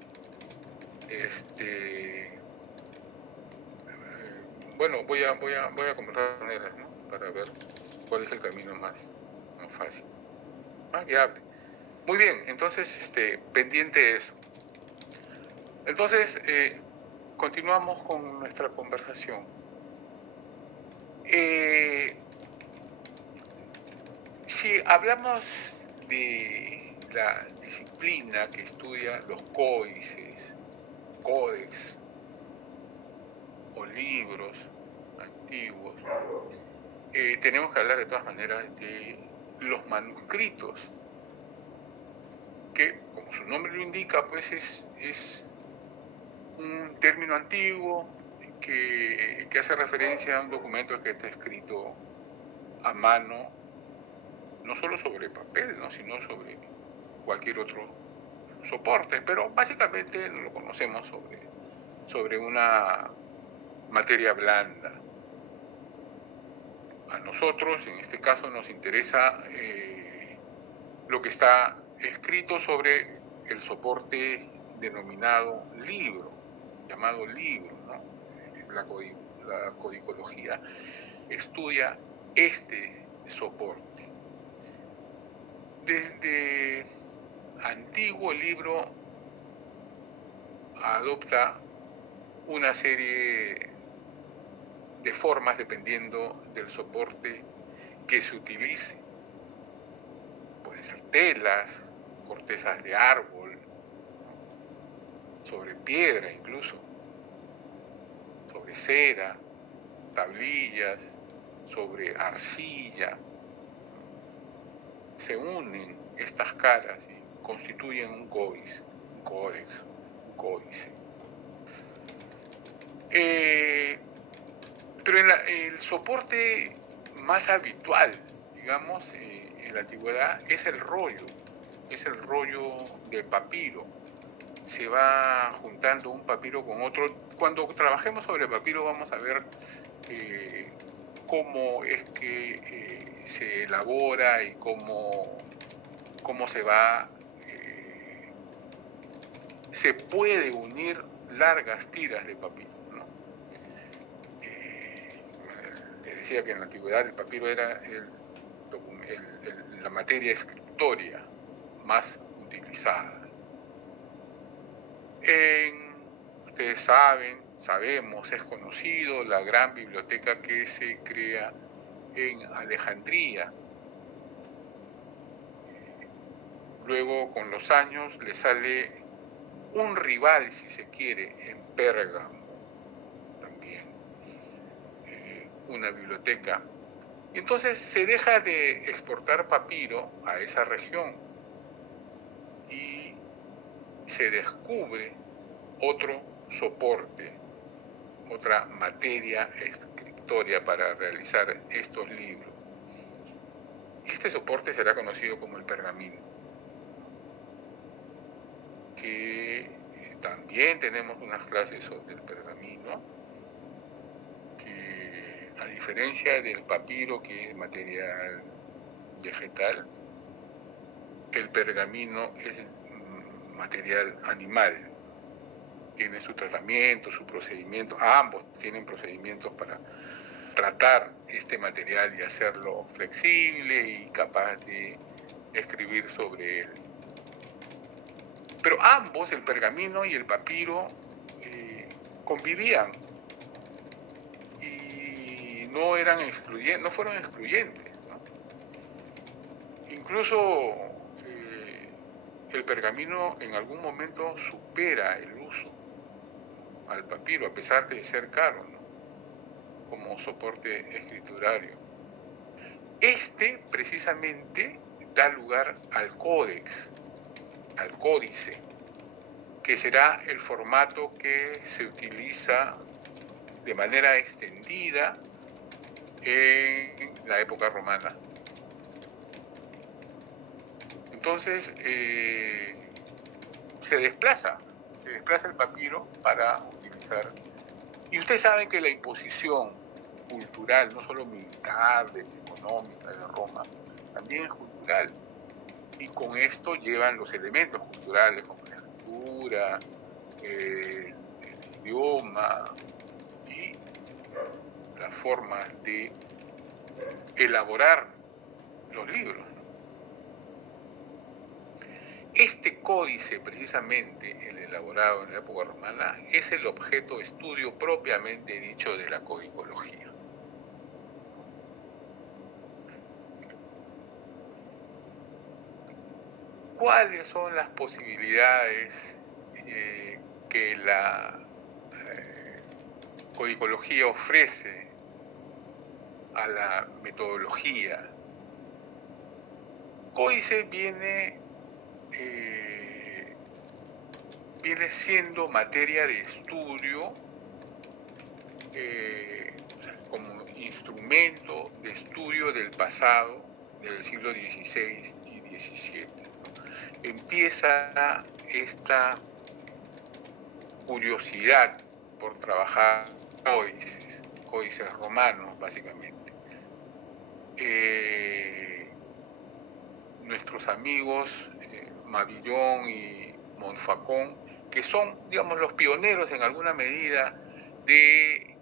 Bueno, voy a conversar con él, ¿no? Para ver cuál es el camino más fácil, más viable. Muy bien, entonces pendiente de eso. Entonces, continuamos con nuestra conversación. Si hablamos de la disciplina que estudia los códices, códex o libros antiguos, tenemos que hablar de todas maneras de los manuscritos, que, como su nombre lo indica, pues es un término antiguo que hace referencia a un documento que está escrito a mano, no solo sobre papel, ¿no? Sino sobre cualquier otro soporte, pero básicamente lo conocemos sobre una materia blanda. A nosotros, en este caso, nos interesa lo que está escrito sobre el soporte denominado libro, llamado libro, ¿no? La codicología estudia este soporte. Desde antiguo el libro adopta una serie de formas dependiendo del soporte que se utilice. Pueden ser telas, cortezas de árbol, sobre piedra incluso, sobre cera, tablillas, sobre arcilla. Se unen estas caras y constituyen un códice, un códex, un códice. Pero el soporte más habitual, digamos, en la antigüedad es el rollo de papiro. Se va juntando un papiro con otro. Cuando trabajemos sobre papiro vamos a ver cómo es que se elabora y cómo se puede unir largas tiras de papiro, ¿no? Les decía que en la antigüedad el papiro era la materia escritoria más utilizada. Ustedes sabemos, es conocido la gran biblioteca que se crea en Alejandría. Luego, con los años, le sale un rival, si se quiere, en Pérgamo, también, una biblioteca. Y entonces se deja de exportar papiro a esa región y se descubre otro soporte, otra materia escritoria para realizar estos libros. Este soporte será conocido como el pergamino, que también tenemos unas clases sobre el pergamino, que a diferencia del papiro, que es material vegetal, el pergamino es material animal. Tiene su tratamiento, su procedimiento, ambos tienen procedimientos para tratar este material y hacerlo flexible y capaz de escribir sobre él. Pero ambos, el pergamino y el papiro, convivían y no fueron excluyentes, ¿no? Incluso el pergamino en algún momento supera el uso al papiro, a pesar de ser caro, ¿no? Como soporte escriturario. Este precisamente da lugar al códex, al códice, que será el formato que se utiliza de manera extendida en la época romana. Entonces se desplaza el papiro para utilizar. Y ustedes saben que la imposición cultural, no solo militar, económica de Roma, también es cultural. Y con esto llevan los elementos culturales como la escritura, el idioma y las formas de elaborar los libros. Este códice, precisamente, el elaborado en la época romana, es el objeto de estudio propiamente dicho de la codicología. ¿Cuáles son las posibilidades que la codicología ofrece a la metodología? Códice viene siendo materia de estudio como instrumento de estudio del pasado del siglo XVI y XVII. Empieza esta curiosidad por trabajar códices romanos básicamente. Nuestros amigos Mabillon y Montfaucon, que son, digamos, los pioneros en alguna medida de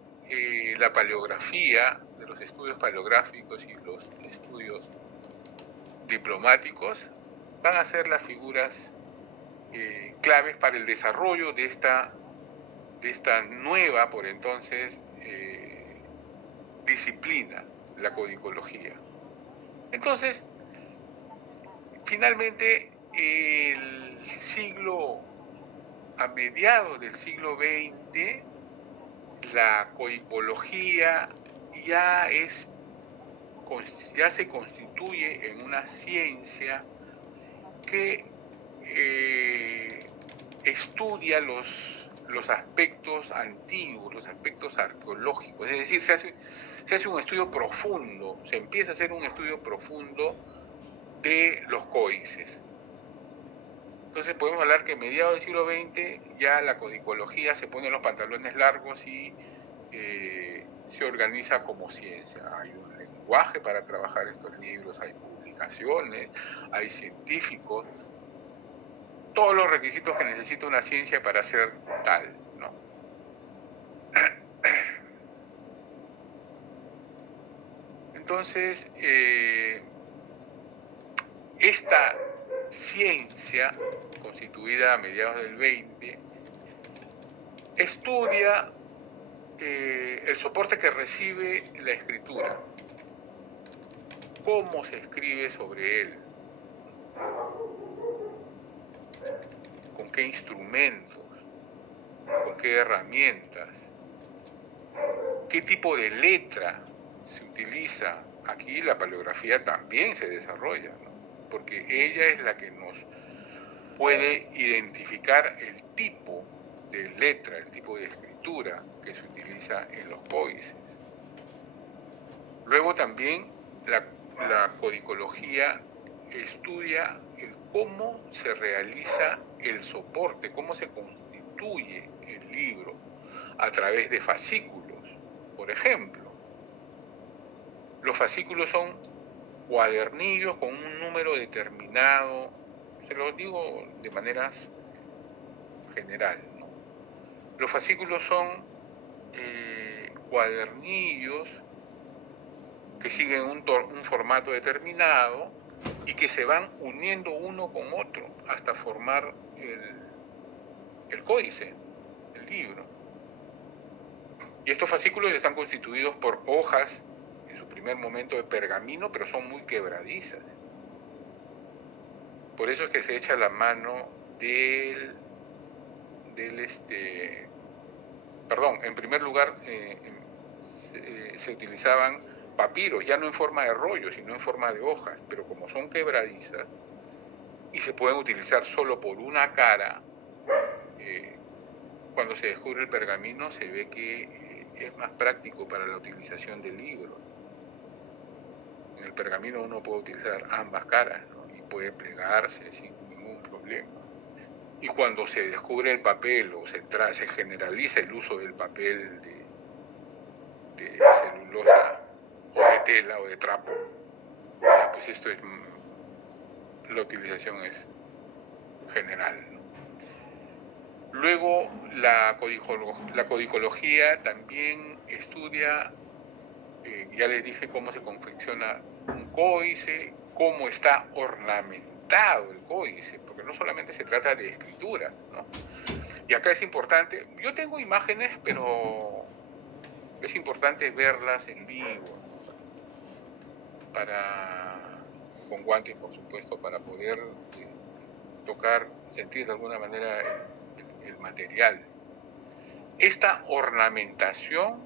la paleografía, de los estudios paleográficos y los estudios diplomáticos, van a ser las figuras claves para el desarrollo de esta nueva, por entonces, disciplina, la codicología. Entonces, finalmente, a mediados del siglo XX, la codicología ya se constituye en una ciencia que estudia los aspectos antiguos, los aspectos arqueológicos, es decir, se hace un estudio profundo, se empieza a hacer un estudio profundo de los códices. Entonces podemos hablar que a mediados del siglo XX ya la codicología se pone los pantalones largos y se organiza como ciencia. Hay un lenguaje para trabajar estos libros, hay publicaciones, hay científicos, todos los requisitos que necesita una ciencia para ser tal, ¿no? Entonces, esta ciencia, constituida a mediados del 20, estudia el soporte que recibe la escritura, cómo se escribe sobre él, con qué instrumentos, con qué herramientas, qué tipo de letra se utiliza. Aquí la paleografía también se desarrolla, ¿no? Porque ella es la que nos puede identificar el tipo de letra, el tipo de escritura que se utiliza en los códices. Luego también la codicología estudia el cómo se realiza el soporte, cómo se constituye el libro a través de fascículos. Por ejemplo, los fascículos son cuadernillos con un número determinado, se lo digo de manera general, ¿no? Los fascículos son cuadernillos que siguen un formato determinado y que se van uniendo uno con otro hasta formar el códice, el libro. Y estos fascículos están constituidos por hojas, en su primer momento de pergamino, pero son muy quebradizas. Por eso es que se echa la mano en primer lugar se utilizaban papiros, ya no en forma de rollo, sino en forma de hojas, pero como son quebradizas y se pueden utilizar solo por una cara, cuando se descubre el pergamino se ve que es más práctico para la utilización del libro. En el pergamino uno puede utilizar ambas caras, ¿no? Y puede plegarse sin ningún problema. Y cuando se descubre el papel o se generaliza el uso del papel de celulosa o de tela o de trapo, pues esto es, la utilización es general, ¿no? Luego la codicología también estudia, ya les dije cómo se confecciona un códice, cómo está ornamentado el códice, porque no solamente se trata de escritura, ¿no? Y acá es importante, yo tengo imágenes, pero es importante verlas en vivo, con guantes, por supuesto, para poder tocar, sentir de alguna manera el material. Esta ornamentación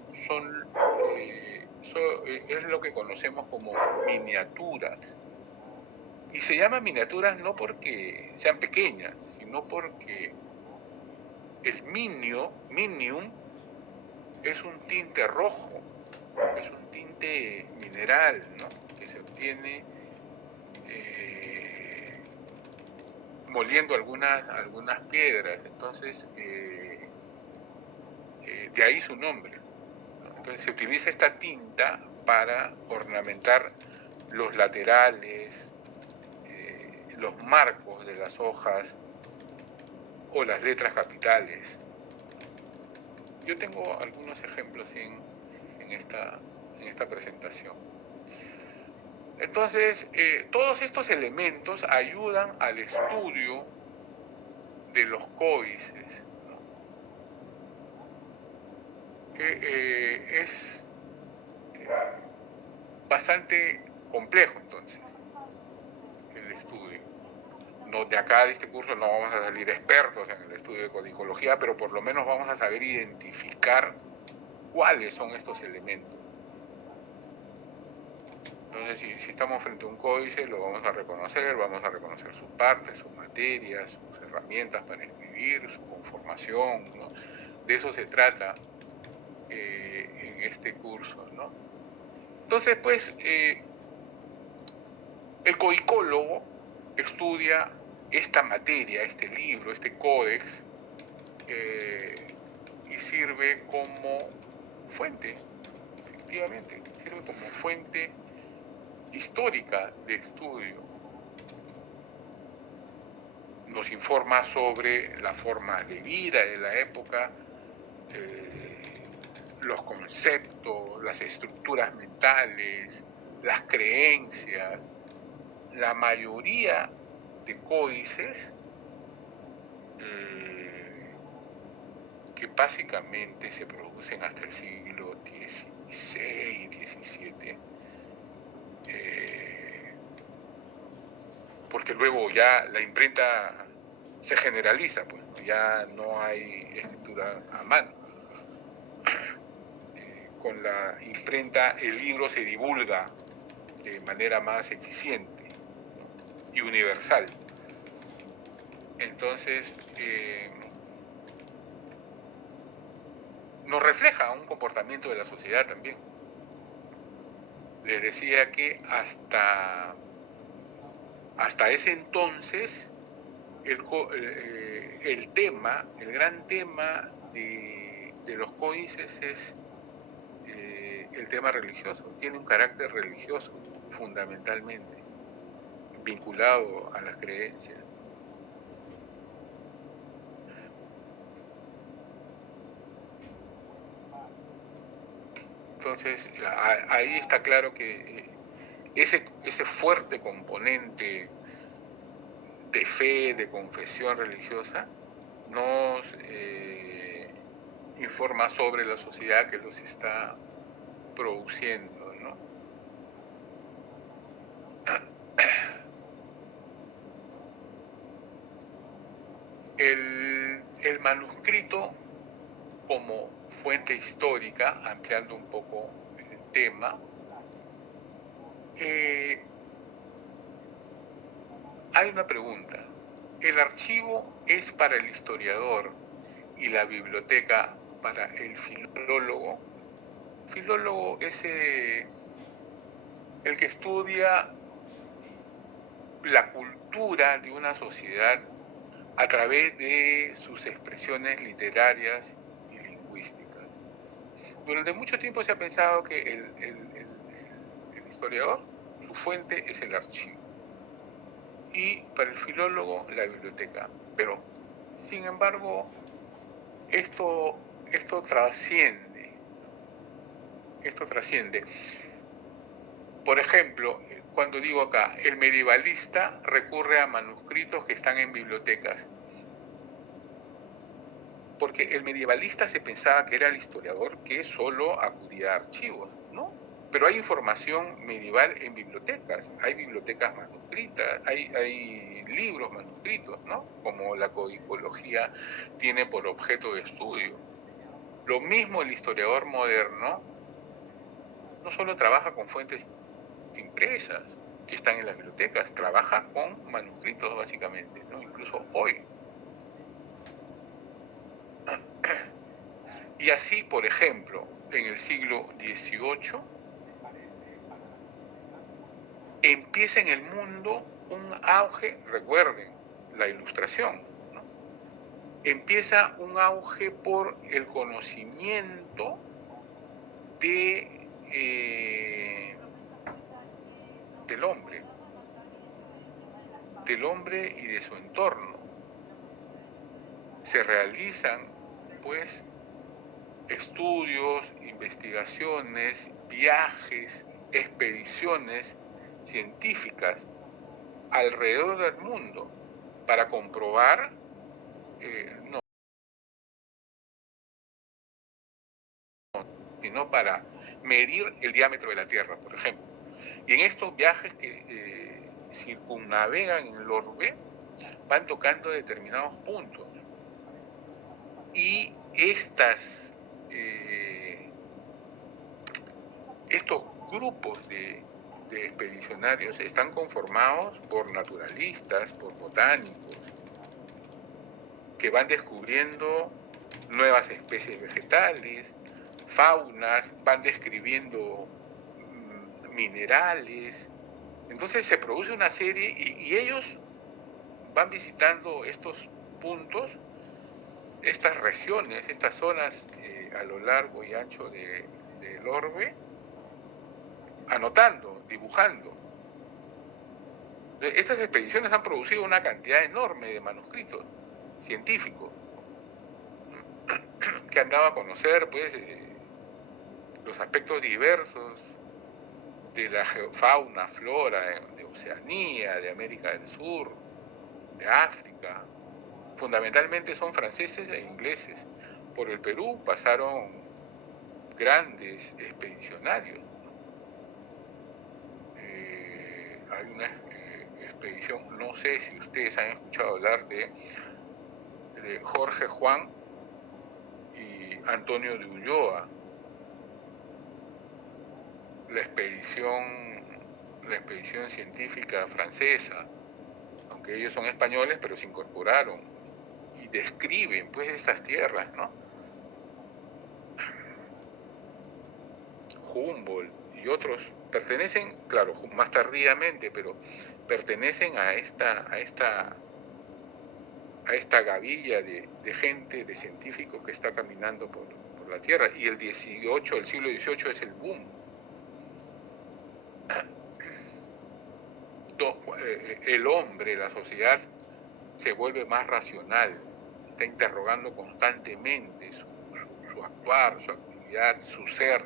es lo que conocemos como miniaturas. Y se llama miniaturas no porque sean pequeñas, sino porque el minium es un tinte rojo, es un tinte mineral, ¿no? Que se obtiene moliendo algunas piedras. Entonces, de ahí su nombre, ¿no? Entonces se utiliza esta tinta para ornamentar los laterales, los marcos de las hojas o las letras capitales. Yo tengo algunos ejemplos en esta presentación. Entonces, todos estos elementos ayudan al estudio de los códices, ¿no? Es bastante complejo, entonces, el estudio. No, de acá, de este curso, no vamos a salir expertos en el estudio de codicología, pero por lo menos vamos a saber identificar cuáles son estos elementos. Entonces, si estamos frente a un códice, lo vamos a reconocer sus partes, sus materias, sus herramientas para escribir, su conformación, ¿no? De eso se trata en este curso, ¿no? Entonces, pues, el codicólogo estudia esta materia, este libro, este códex, y sirve como fuente, efectivamente, sirve como fuente histórica de estudio. Nos informa sobre la forma de vida de la época, los conceptos, las estructuras mentales, las creencias. La mayoría de códices que básicamente se producen hasta el siglo XVI, XVII, porque luego ya la imprenta se generaliza, pues ya no hay escritura a mano. Con la imprenta el libro se divulga de manera más eficiente, ¿no? Y universal. Entonces, nos refleja un comportamiento de la sociedad también. Les decía que hasta ese entonces el gran tema de los códices es el tema religioso. Tiene un carácter religioso fundamentalmente, vinculado a las creencias. Entonces, ahí está claro que ese fuerte componente de fe, de confesión religiosa, nos informa sobre la sociedad que los está produciendo, ¿no? El manuscrito como fuente histórica, ampliando un poco el tema, Hay una pregunta. ¿El archivo es para el historiador y la biblioteca para el filólogo? Filólogo es el que estudia la cultura de una sociedad a través de sus expresiones literarias y lingüísticas. Durante mucho tiempo se ha pensado que el historiador, su fuente es el archivo, y para el filólogo la biblioteca. Pero, sin embargo, esto trasciende. Por ejemplo, cuando digo acá, el medievalista recurre a manuscritos que están en bibliotecas, porque el medievalista se pensaba que era el historiador que solo acudía a archivos, ¿no? Pero hay información medieval en bibliotecas, hay bibliotecas manuscritas, hay libros manuscritos, ¿no? Como la codicología tiene por objeto de estudio. Lo mismo el historiador moderno no solo trabaja con fuentes impresas que están en las bibliotecas, trabaja con manuscritos básicamente, ¿no? Incluso hoy. Y así, por ejemplo, en el siglo XVIII empieza en el mundo un auge, recuerden, la Ilustración, ¿no? Empieza un auge por el conocimiento del hombre y de su entorno. Se realizan, pues, estudios, investigaciones, viajes, expediciones científicas alrededor del mundo para comprobar, sino para medir el diámetro de la Tierra, por ejemplo. Y en estos viajes que circunnavegan en el orbe, van tocando determinados puntos. Y estos grupos de expedicionarios están conformados por naturalistas, por botánicos, que van descubriendo nuevas especies vegetales, faunas, van describiendo minerales. Entonces se produce una serie y ellos van visitando estos puntos, estas regiones, estas zonas a lo largo y ancho del orbe, anotando, dibujando. Estas expediciones han producido una cantidad enorme de manuscritos científicos que han dado a conocer, pues, los aspectos diversos de la fauna, flora de Oceanía, de América del Sur, de África. Fundamentalmente son franceses e ingleses. Por el Perú pasaron grandes expedicionarios. Hay una expedición, no sé si ustedes han escuchado hablar de Jorge Juan y Antonio de Ulloa, la expedición científica francesa, aunque ellos son españoles, pero se incorporaron y describen, pues, estas tierras, ¿no? Humboldt y otros pertenecen, claro, más tardíamente, pero pertenecen a esta gavilla de gente, de científicos que está caminando por la Tierra. Y el siglo XVIII es el boom. El hombre, la sociedad, se vuelve más racional, está interrogando constantemente su actuar, su actividad, su ser.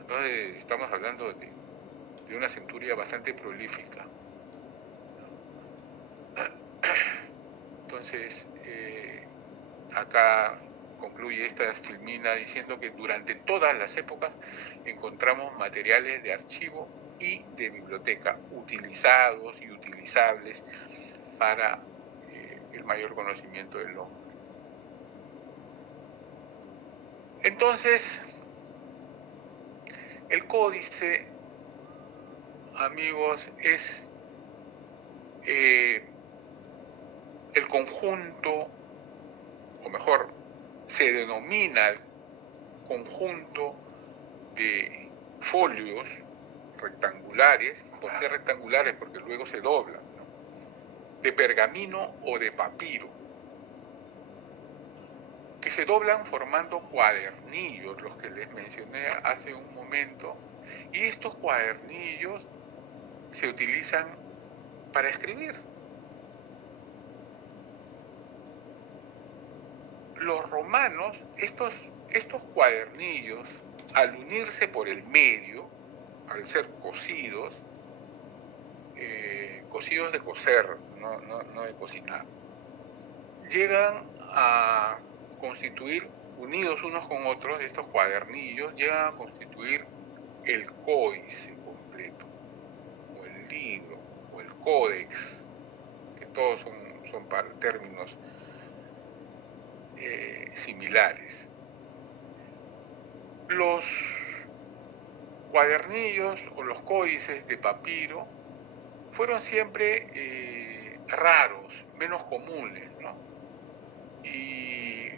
Entonces estamos hablando de una centuria bastante prolífica. Entonces, acá concluye esta filmina diciendo que durante todas las épocas encontramos materiales de archivo y de biblioteca utilizados y utilizables para el mayor conocimiento del hombre. Entonces, el códice amigos, es el conjunto, o mejor, se denomina el conjunto de folios rectangulares. ¿Por qué rectangulares? Porque luego se doblan, ¿no? De pergamino o de papiro, que se doblan formando cuadernillos, los que les mencioné hace un momento, y estos cuadernillos se utilizan para escribir. Los romanos, estos cuadernillos, al unirse por el medio, al ser cosidos, cosidos de coser, no de cocinar, llegan a constituir, unidos unos con otros, estos cuadernillos llegan a constituir el códice completo, o el libro, o el códex, que todos son para términos similares. Los cuadernillos o los códices de papiro fueron siempre raros, menos comunes, ¿no? Y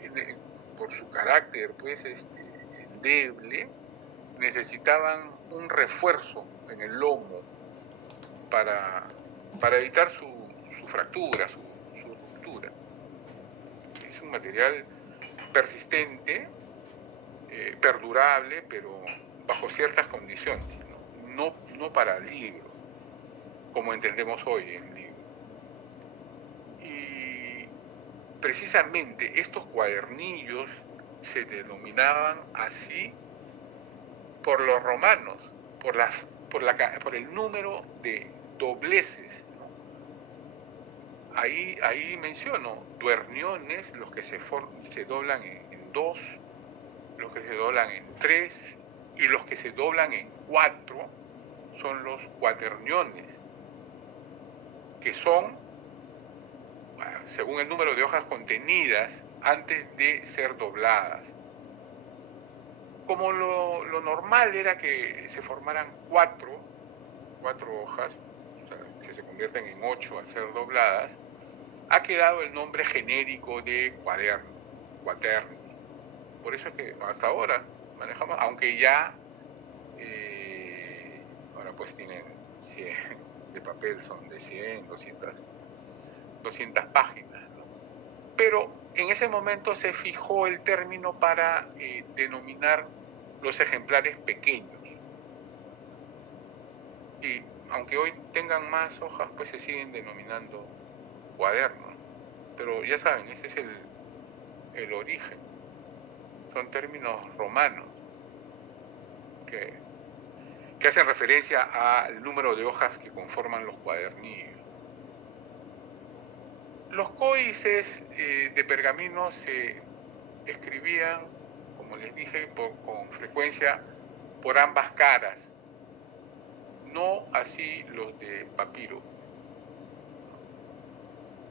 por su carácter, pues, endeble, necesitaban un refuerzo en el lomo para evitar su fractura, su ruptura. Es un material persistente, perdurable, pero bajo ciertas condiciones, no para libro, como entendemos hoy en libro. Y precisamente estos cuadernillos se denominaban así por los romanos, por el número de dobleces, ¿no? Ahí menciono duerniones, los que se doblan en 2, los que se doblan en 3 y los que se doblan en 4 son los cuaterniones, que son, según el número de hojas contenidas, antes de ser dobladas. Como lo normal era que se formaran 4 hojas, o sea, que se convierten en 8 al ser dobladas, ha quedado el nombre genérico de cuaterno. Por eso es que hasta ahora manejamos, aunque ya ahora pues tienen 100 de papel, son de 100, 200 páginas, ¿no? Pero en ese momento se fijó el término para denominar los ejemplares pequeños. Y aunque hoy tengan más hojas, pues se siguen denominando cuadernos. Pero ya saben, ese es el origen. Son términos romanos que hacen referencia al número de hojas que conforman los cuadernillos. Los códices de pergamino se escribían, como les dije, con frecuencia por ambas caras, no así los de papiro,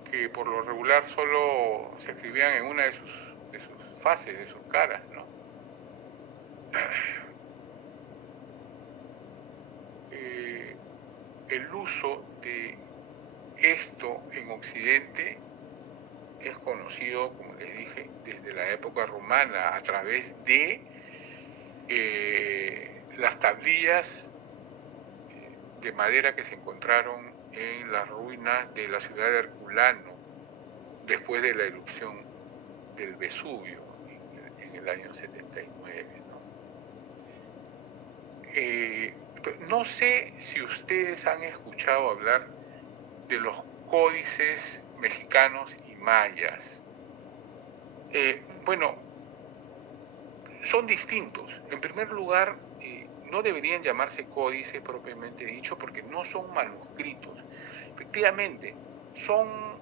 que por lo regular solo se escribían en una de sus faces, de sus caras, ¿no? El uso de esto en Occidente es conocido, como les dije, desde la época romana, a través de las tablillas de madera que se encontraron en las ruinas de la ciudad de Herculano después de la erupción del Vesubio en el año 79, ¿no? No sé si ustedes han escuchado hablar de los códices mexicanos y mayas. Bueno, son distintos. En primer lugar, no deberían llamarse códice propiamente dicho porque no son manuscritos. Efectivamente, son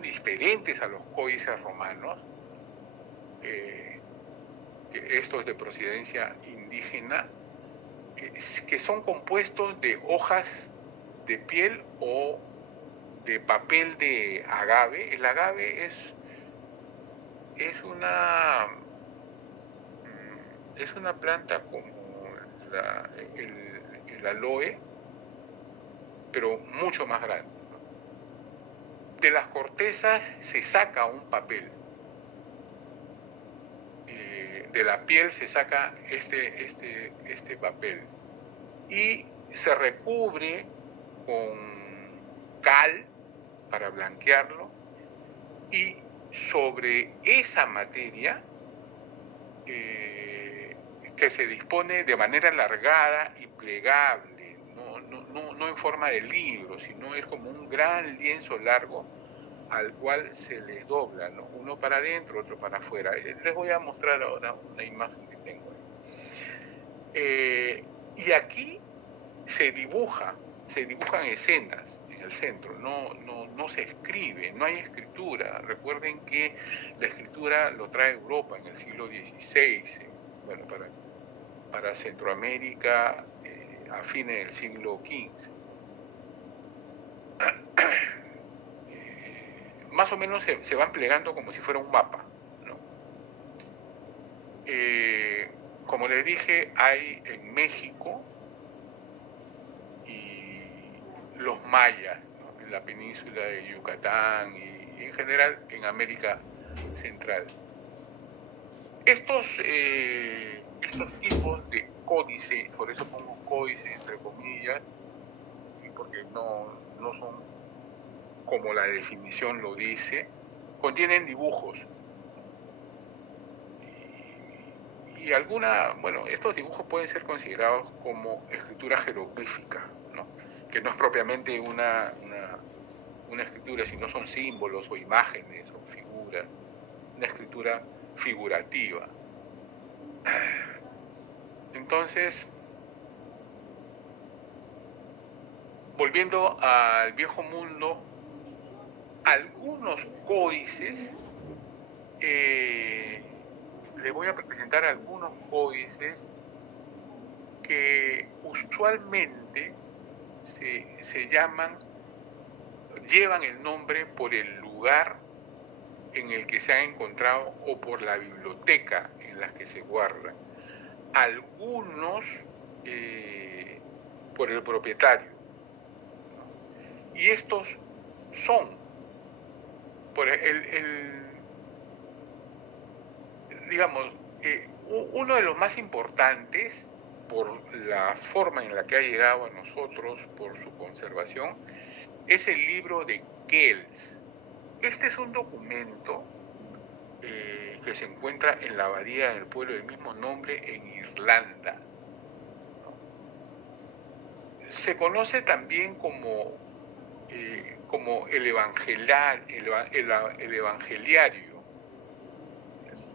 diferentes a los códices romanos, estos de procedencia indígena, que son compuestos de hojas de piel o de papel de agave. El agave es una planta como el aloe, pero mucho más grande. De las cortezas se saca un papel. De la piel se saca este papel y se recubre con cal para blanquearlo, y sobre esa materia que se dispone de manera alargada y plegable, no en forma de libro, sino es como un gran lienzo largo al cual se le dobla, ¿no? Uno para adentro, otro para afuera. Les voy a mostrar ahora una imagen que tengo. Y aquí se dibujan escenas en el centro, no se escribe, no hay escritura. Recuerden que la escritura lo trae Europa en el siglo XVI, bueno, para Centroamérica a fines del siglo XV. Más o menos se van plegando como si fuera un mapa, ¿no? Como les dije, hay en México y los mayas, ¿no? En la península de Yucatán y en general en América Central. Estos tipos de códice, por eso pongo códice entre comillas, porque no son como la definición lo dice, contienen dibujos. Y estos dibujos pueden ser considerados como escritura jeroglífica, ¿no? Que no es propiamente una escritura, sino son símbolos o imágenes o figuras, una escritura figurativa. Entonces, volviendo al viejo mundo, algunos códices, les voy a presentar algunos códices que usualmente llevan el nombre por el lugar en el que se han encontrado o por la biblioteca en la que se guardan. Algunos por el propietario. Y estos son uno de los más importantes por la forma en la que ha llegado a nosotros, por su conservación, es el libro de Kells. Este es un documento que se encuentra en la abadía del pueblo del mismo nombre en Irlanda. Se conoce también como el evangeliario,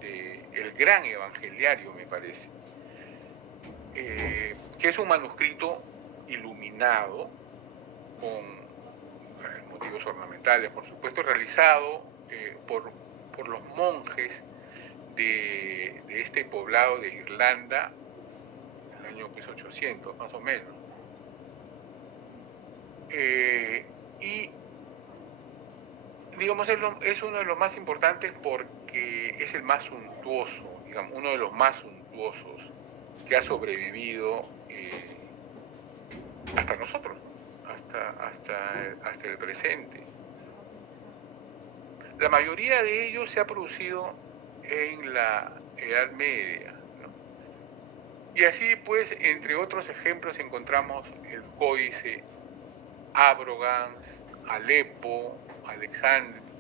el gran evangeliario, me parece, que es un manuscrito iluminado con motivos ornamentales, por supuesto, realizado por los monjes de este poblado de Irlanda en el año 800, más o menos. Y digamos es uno de los más importantes porque es el más suntuoso, digamos, uno de los más suntuosos que ha sobrevivido hasta nosotros, hasta el presente. La mayoría de ellos se ha producido en la Edad Media, ¿no? Y así pues, entre otros ejemplos, encontramos el códice Abrogans, Alepo,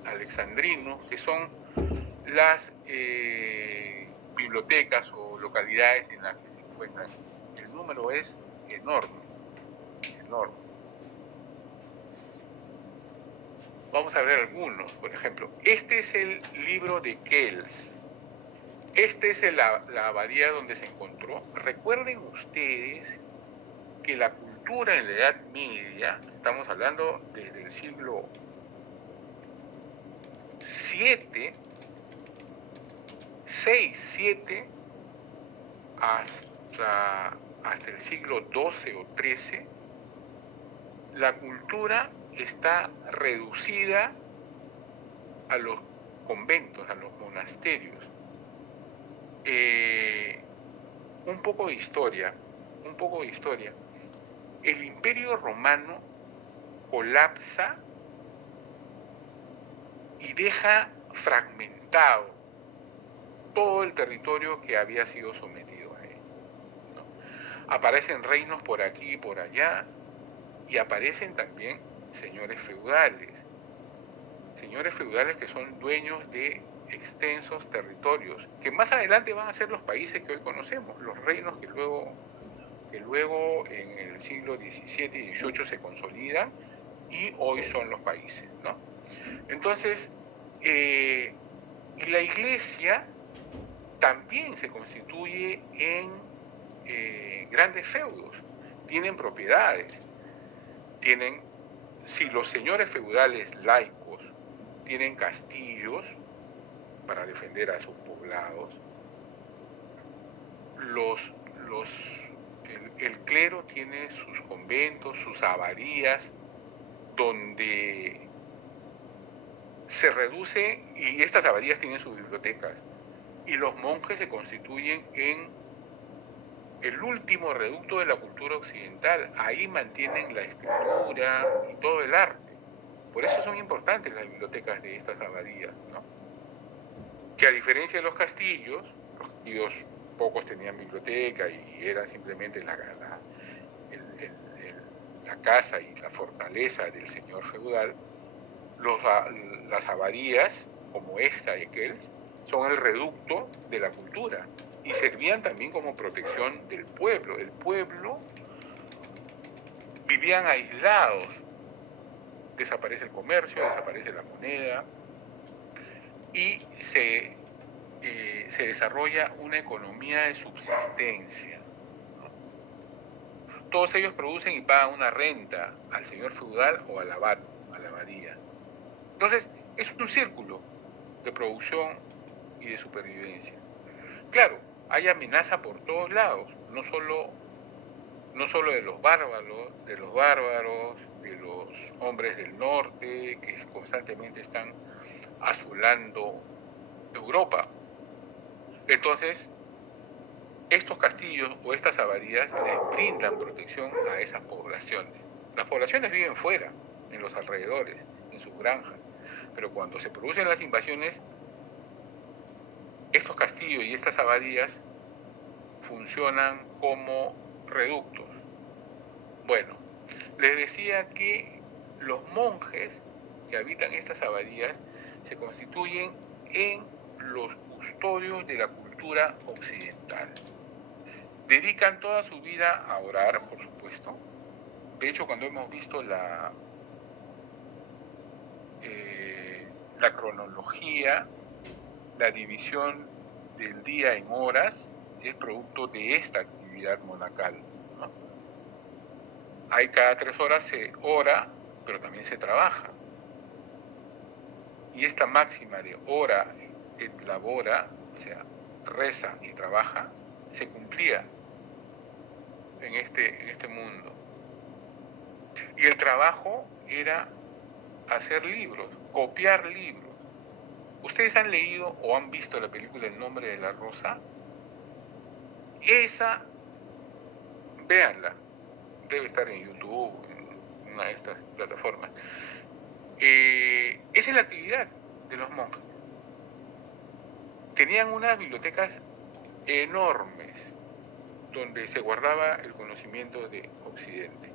Alexandrinos, que son las bibliotecas o localidades en las que se encuentran. El número es enorme. Vamos a ver algunos, por ejemplo. Este es el libro de Kells. Esta es la abadía donde se encontró. Recuerden ustedes que la cultura en la Edad Media, estamos hablando desde el siglo VII, 6-7, hasta el siglo XII o XIII, la cultura está reducida a los conventos, a los monasterios. Un poco de historia. un poco de historia. El Imperio Romano colapsa y deja fragmentado todo el territorio que había sido sometido a él, ¿no? Aparecen reinos por aquí y por allá, y aparecen también señores feudales que son dueños de extensos territorios, que más adelante van a ser los países que hoy conocemos, los reinos que luego en el siglo XVII y XVIII se consolidan y hoy son los países, ¿no? Entonces, y la iglesia también se constituye en grandes feudos, tienen propiedades, si los señores feudales laicos tienen castillos para defender a sus poblados, el clero tiene sus conventos, sus abadías, donde se reduce, y estas abadías tienen sus bibliotecas, y los monjes se constituyen en el último reducto de la cultura occidental. Ahí mantienen la escritura y todo el arte. Por eso son importantes las bibliotecas de estas abadías, ¿no? Que a diferencia de los castillos pocos tenían biblioteca y eran simplemente la casa y la fortaleza del señor feudal, las abadías, como esta de Kells, son el reducto de la cultura y servían también como protección del pueblo. El pueblo vivían aislados, desaparece el comercio, desaparece la moneda y se desarrolla una economía de subsistencia, ¿no? Todos ellos producen y pagan una renta al señor feudal o al abad, a la abadía. Entonces, es un círculo de producción y de supervivencia. Claro, hay amenaza por todos lados, no solo de los bárbaros, de los hombres del norte que constantemente están asolando Europa. Entonces, estos castillos o estas abadías les brindan protección a esas poblaciones. Las poblaciones viven fuera, en los alrededores, en sus granjas, pero cuando se producen las invasiones, estos castillos y estas abadías funcionan como reductos. Bueno, les decía que los monjes que habitan estas abadías se constituyen en los custodios de la cultura occidental. Dedican toda su vida a orar, por supuesto. De hecho, cuando hemos visto la cronología, la división del día en horas es producto de esta actividad monacal, ¿no? Hay cada 3 horas se ora, pero también se trabaja. Y esta máxima de ora et labora, o sea, reza y trabaja, se cumplía en este mundo. Y el trabajo era hacer libros, copiar libros. ¿Ustedes han leído o han visto la película El nombre de la rosa? Esa, véanla, debe estar en YouTube, en una de estas plataformas. Esa es la actividad de los monjes. Tenían unas bibliotecas enormes donde se guardaba el conocimiento de Occidente.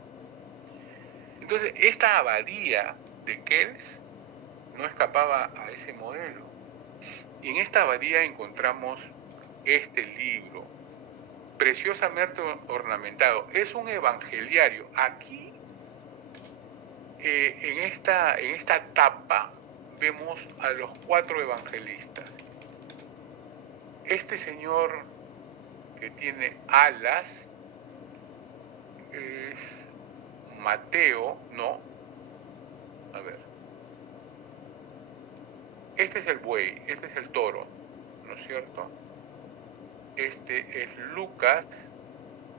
Entonces, esta abadía de Kells no escapaba a ese modelo. Y en esta abadía encontramos este libro, preciosamente ornamentado. Es un evangeliario. Aquí, en esta tapa, vemos a los 4 evangelistas. Este señor que tiene alas es Mateo, ¿no? A ver. Este es el buey, este es el toro, ¿no es cierto? Este es Lucas,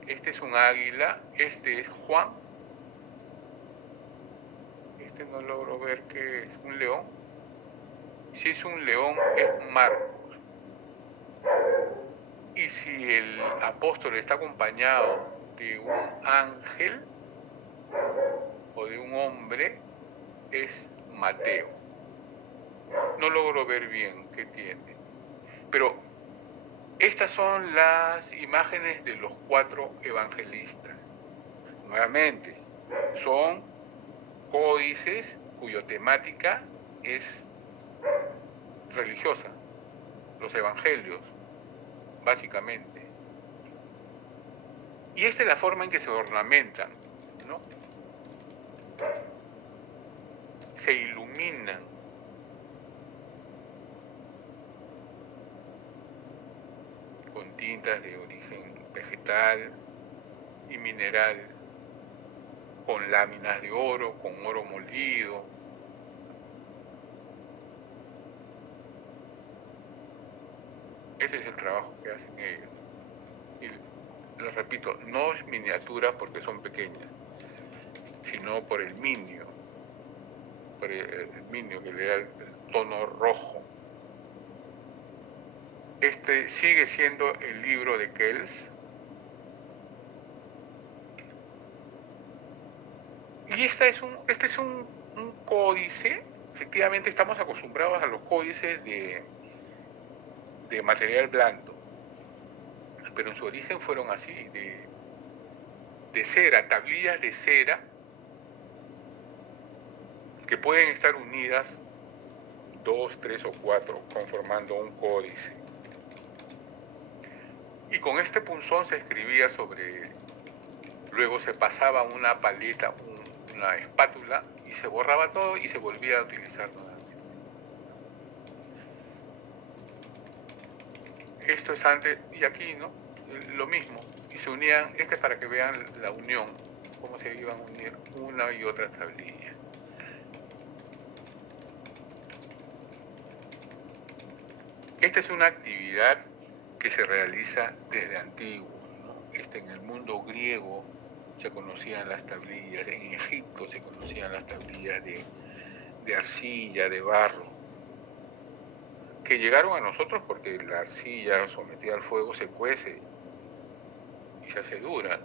este es un águila, este es Juan. Este no logro ver que es un león. Si es un león, es Marcos. Y si el apóstol está acompañado de un ángel o de un hombre es Mateo. No logro ver bien qué tiene, pero estas son las imágenes de los 4 evangelistas. Nuevamente, son códices cuya temática es religiosa, los evangelios, básicamente. Y esta es la forma en que se ornamentan, ¿no? Se iluminan. Con tintas de origen vegetal y mineral, con láminas de oro, con oro molido. Ese es el trabajo que hacen ellos. Y les repito, no es miniatura porque son pequeñas, sino por el minio, que le da el tono rojo. Este sigue siendo el libro de Kells. Y este es un códice. Efectivamente estamos acostumbrados a los códices de material blando, pero en su origen fueron así, de cera, tablillas de cera que pueden estar unidas 2, 3 o 4 conformando un códice. Y con este punzón se escribía luego se pasaba una paleta, una espátula, y se borraba todo y se volvía a utilizar nuevamente. Esto es antes, y aquí, ¿no? Lo mismo. Y se unían, este es para que vean la unión, cómo se iban a unir una y otra tablilla. Esta es una actividad que se realiza desde antiguo, ¿no? En el mundo griego se conocían las tablillas, en Egipto se conocían las tablillas de arcilla, de barro, que llegaron a nosotros porque la arcilla sometida al fuego se cuece y se hace dura.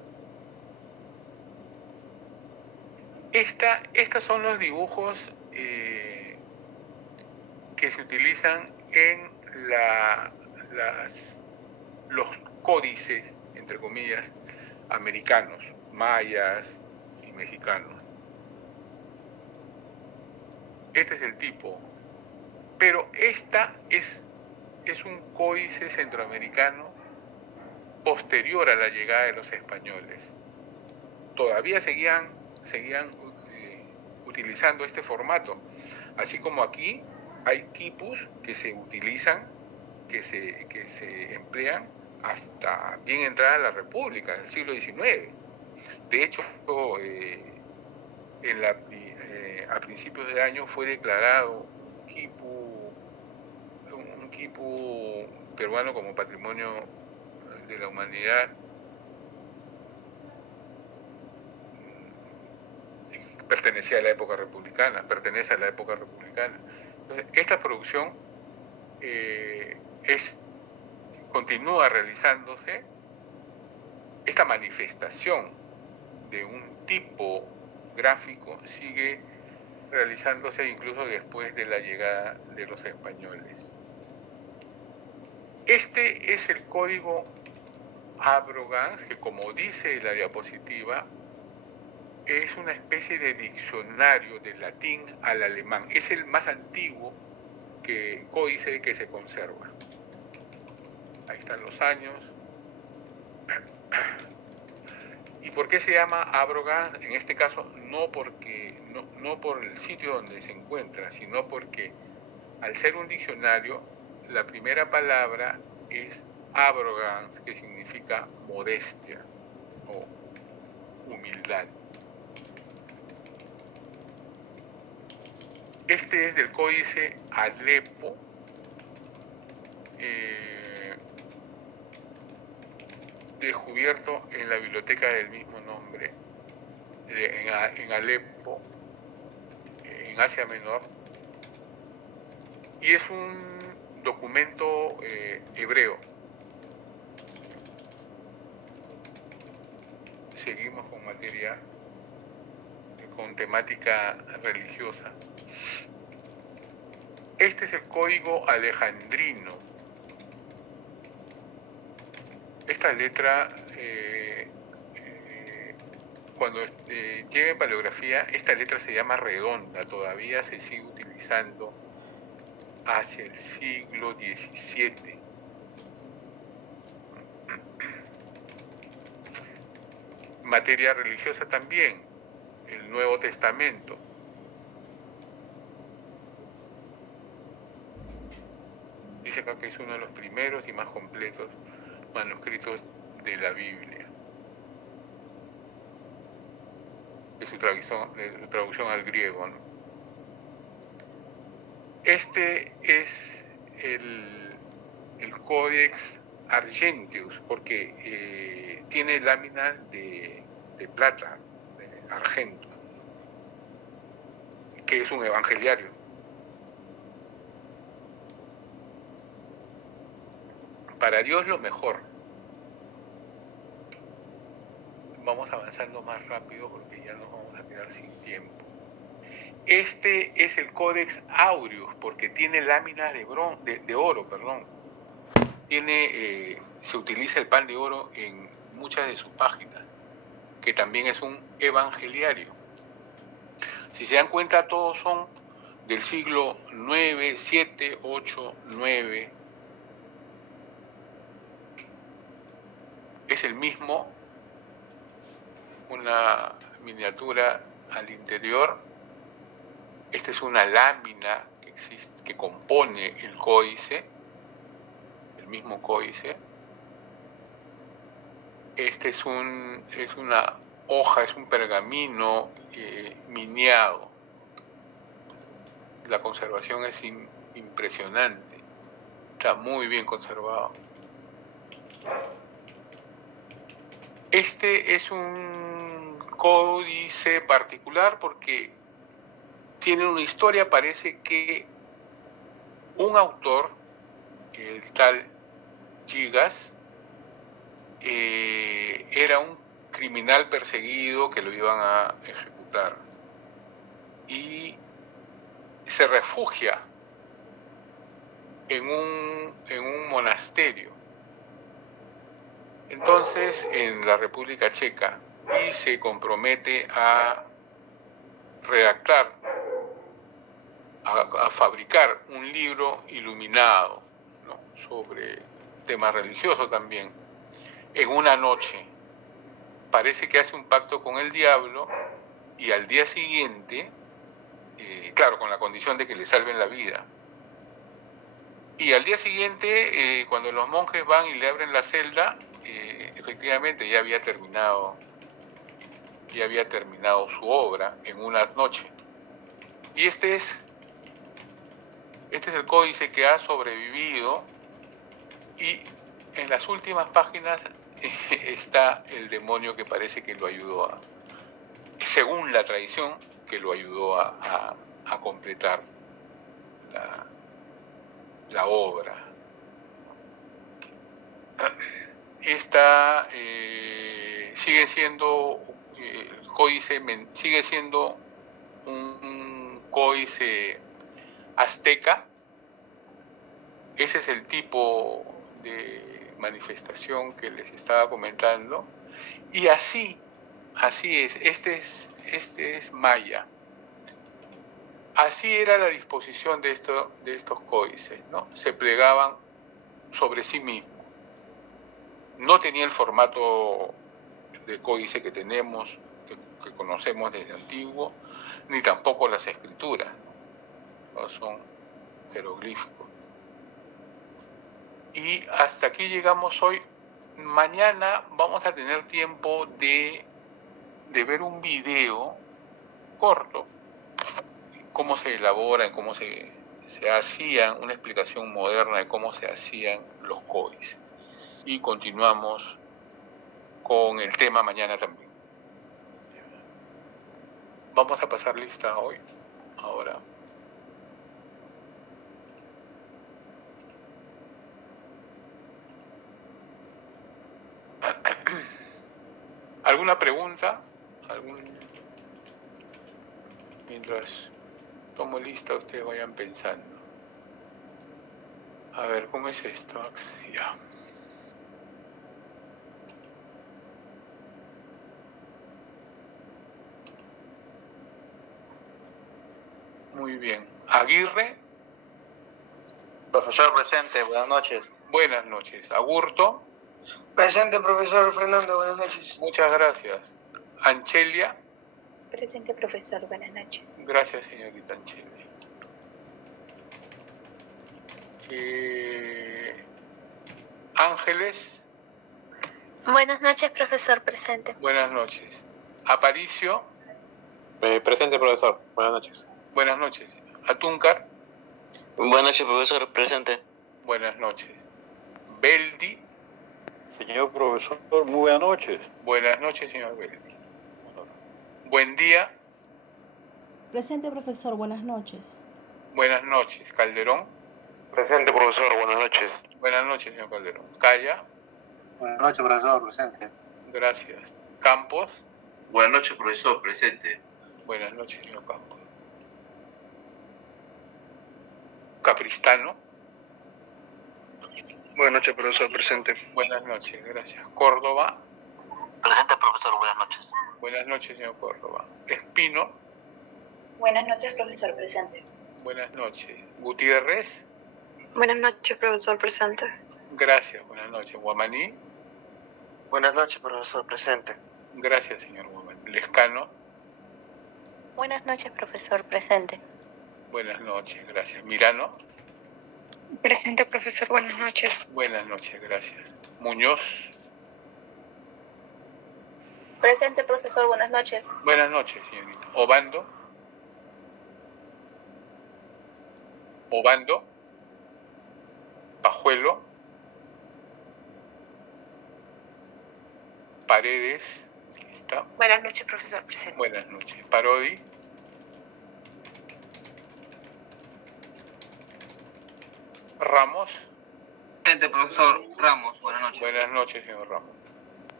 Estos son los dibujos que se utilizan en los códices, entre comillas, americanos, mayas y mexicanos. Este es el tipo, pero esta es un códice centroamericano posterior a la llegada de los españoles. Todavía seguían utilizando este formato, así como aquí hay quipus que se utilizan, que se emplean hasta bien entrada la República, en el siglo XIX. De hecho, a principios de año fue declarado un quipu peruano como patrimonio de la humanidad. Pertenece a la época republicana. Entonces, esta producción continúa realizándose. Esta manifestación de un tipo gráfico sigue realizándose incluso después de la llegada de los españoles. Este es el código Abrogans, que, como dice la diapositiva, es una especie de diccionario del latín al alemán. Es el más antiguo códice que se conserva. Ahí están los años. ¿Y por qué se llama Abrogans? En este caso, no por el sitio donde se encuentra, sino porque al ser un diccionario, la primera palabra es Abrogans, que significa modestia o humildad. Este es del códice Alepo, descubierto en la biblioteca del mismo nombre, en Alepo, en Asia Menor, y es un documento hebreo. seguimos con materia, con temática religiosa. Este es el código alejandrino. Esta letra, cuando llega en paleografía, esta letra se llama redonda, todavía se sigue utilizando hacia el siglo XVII. Materia religiosa también, el Nuevo Testamento. Dice acá que es uno de los primeros y más completos manuscritos de la Biblia, de su traducción al griego, ¿no? Este es el Codex Argentius, porque tiene láminas de plata, de argento, que es un evangeliario. Para Dios lo mejor. Vamos avanzando más rápido porque ya nos vamos a quedar sin tiempo. Este es el Codex Aureus porque tiene láminas de oro, perdón. Se utiliza el pan de oro en muchas de sus páginas, que también es un evangeliario. Si se dan cuenta, todos son del siglo 9, 7, 8, 9. Es el mismo, una miniatura al interior. Esta es una lámina que existe, que compone el códice, el mismo códice. Este es una hoja, es un pergamino miniado. La conservación es impresionante, está muy bien conservado. Este es un códice particular porque tiene una historia. Parece que un autor, el tal Gigas, era un criminal perseguido que lo iban a ejecutar y se refugia en un monasterio, entonces en la República Checa, y se compromete a redactar, a fabricar un libro iluminado, ¿no?, sobre temas religiosos también. En una noche parece que hace un pacto con el diablo y al día siguiente, claro, con la condición de que le salven la vida, y al día siguiente, cuando los monjes van y le abren la celda, efectivamente ya había terminado su obra en una noche. Y este es el códice que ha sobrevivido, y en las últimas páginas está el demonio que parece que lo ayudó según la tradición, que lo ayudó a completar la obra. Esta sigue siendo el códice, sigue siendo un códice azteca. Ese es el tipo de manifestación que les estaba comentando, y así es. Este es maya. Así era la disposición de estos códices, ¿no? Se plegaban sobre sí mismos. No tenía el formato de códice que tenemos, que conocemos desde antiguo, ni tampoco las escrituras, ¿no? Son jeroglíficos. Y hasta aquí llegamos hoy. Mañana vamos a tener tiempo de ver un video corto, cómo se elaboran, cómo se hacían, una explicación moderna de cómo se hacían los códices. Y continuamos con el tema mañana también. Vamos a pasar lista hoy, ahora. ¿Alguna pregunta? Mientras tomo lista, ustedes vayan pensando. A ver, ¿cómo es esto? Ya. Muy bien. Aguirre. Profesor presente, buenas noches. Buenas noches. Agurto. Presente, profesor Fernando, buenas noches. Muchas gracias. Anchelia. Presente, profesor, buenas noches. Gracias, señorita Anchelia. Ángeles. Buenas noches, profesor, presente. Buenas noches. Aparicio. Presente, profesor. Buenas noches. Buenas noches. Atúncar. Buenas noches, profesor. Presente. Buenas noches. Beldi. Señor profesor, muy buenas noches. Buenas noches, señor Beldi. Buen día. Presente, profesor. Buenas noches. Buenas noches. Calderón. Presente, profesor. Buenas noches. Buenas noches, señor Calderón. Calla. Buenas noches, profesor. Presente. Gracias. Campos. Buenas noches, profesor. Presente. Buenas noches, señor Campos. Capristano. Buenas noches, profesor. Presente. Buenas noches, gracias. Córdoba. Presente, profesor. Buenas noches. Buenas noches, señor Córdoba. Espino. Buenas noches, profesor, presente. Buenas noches. Gutiérrez. Buenas noches, profesor, presente. Gracias, buenas noches. Guamaní. Buenas noches, profesor. Presente. Gracias, señor Guamaní. Lescano. Buenas noches, profesor, presente. Buenas noches, gracias. Mirano. Presente, profesor, buenas noches. Buenas noches, gracias. Muñoz. Presente, profesor, buenas noches. Buenas noches, señorita. Obando. Obando. Pajuelo. Paredes. Aquí está. Buenas noches, profesor, presente. Buenas noches. Parodi. Ramos. Presente, profesor Ramos. Buenas noches. Buenas noches, señor Ramos.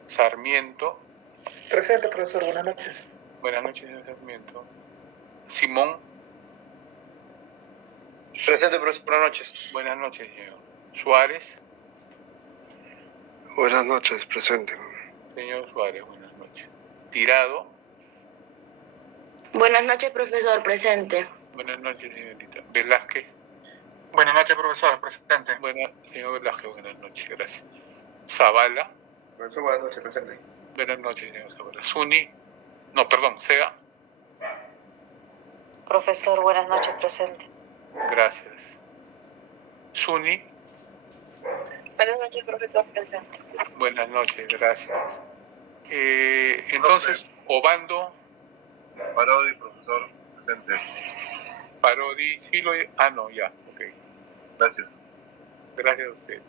Sarmiento. Presente, profesor, buenas noches. Buenas noches, señor Sarmiento. Simón. Presente, profesor. Buenas noches. Buenas noches, señor. Suárez. Buenas noches, presente. Señor Suárez, buenas noches. Tirado. Buenas noches, profesor, presente. Buenas noches, señorita. Velázquez. Buenas noches, profesor, presente. Señor Velázquez, buenas noches, gracias. Zavala. Profesor, buenas noches, presente. Buenas noches, señor Zavala. Zuni. No, perdón, Sega. Profesor, buenas noches, presente. Gracias. Zuni. Buenas noches, profesor, presente. Buenas noches, gracias. Entonces, Obando. Parodi, profesor, presente. Parodi, sí lo... Ah, no, ya, ok. Gracias. Gracias a usted.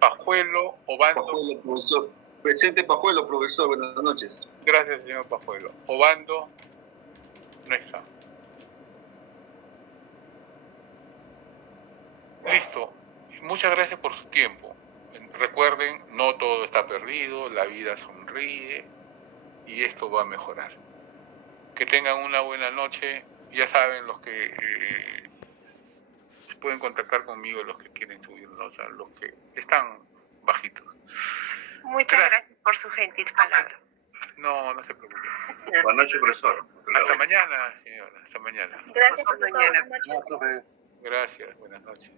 Pajuelo, Obando. Pajuelo, profesor. Presente, Pajuelo, profesor. Buenas noches. Gracias, señor Pajuelo. Obando no está. Listo. Muchas gracias por su tiempo. Recuerden, no todo está perdido, la vida sonríe y esto va a mejorar. Que tengan una buena noche. Ya saben, los que pueden contactar conmigo, los que quieren subir notas, los que están bajitos. Muchas gracias por su gentil palabra. No se preocupen. Buenas noches, profesor. Hasta mañana, señora. Hasta mañana. Gracias, profesor. Buenas noches. Gracias, buenas noches.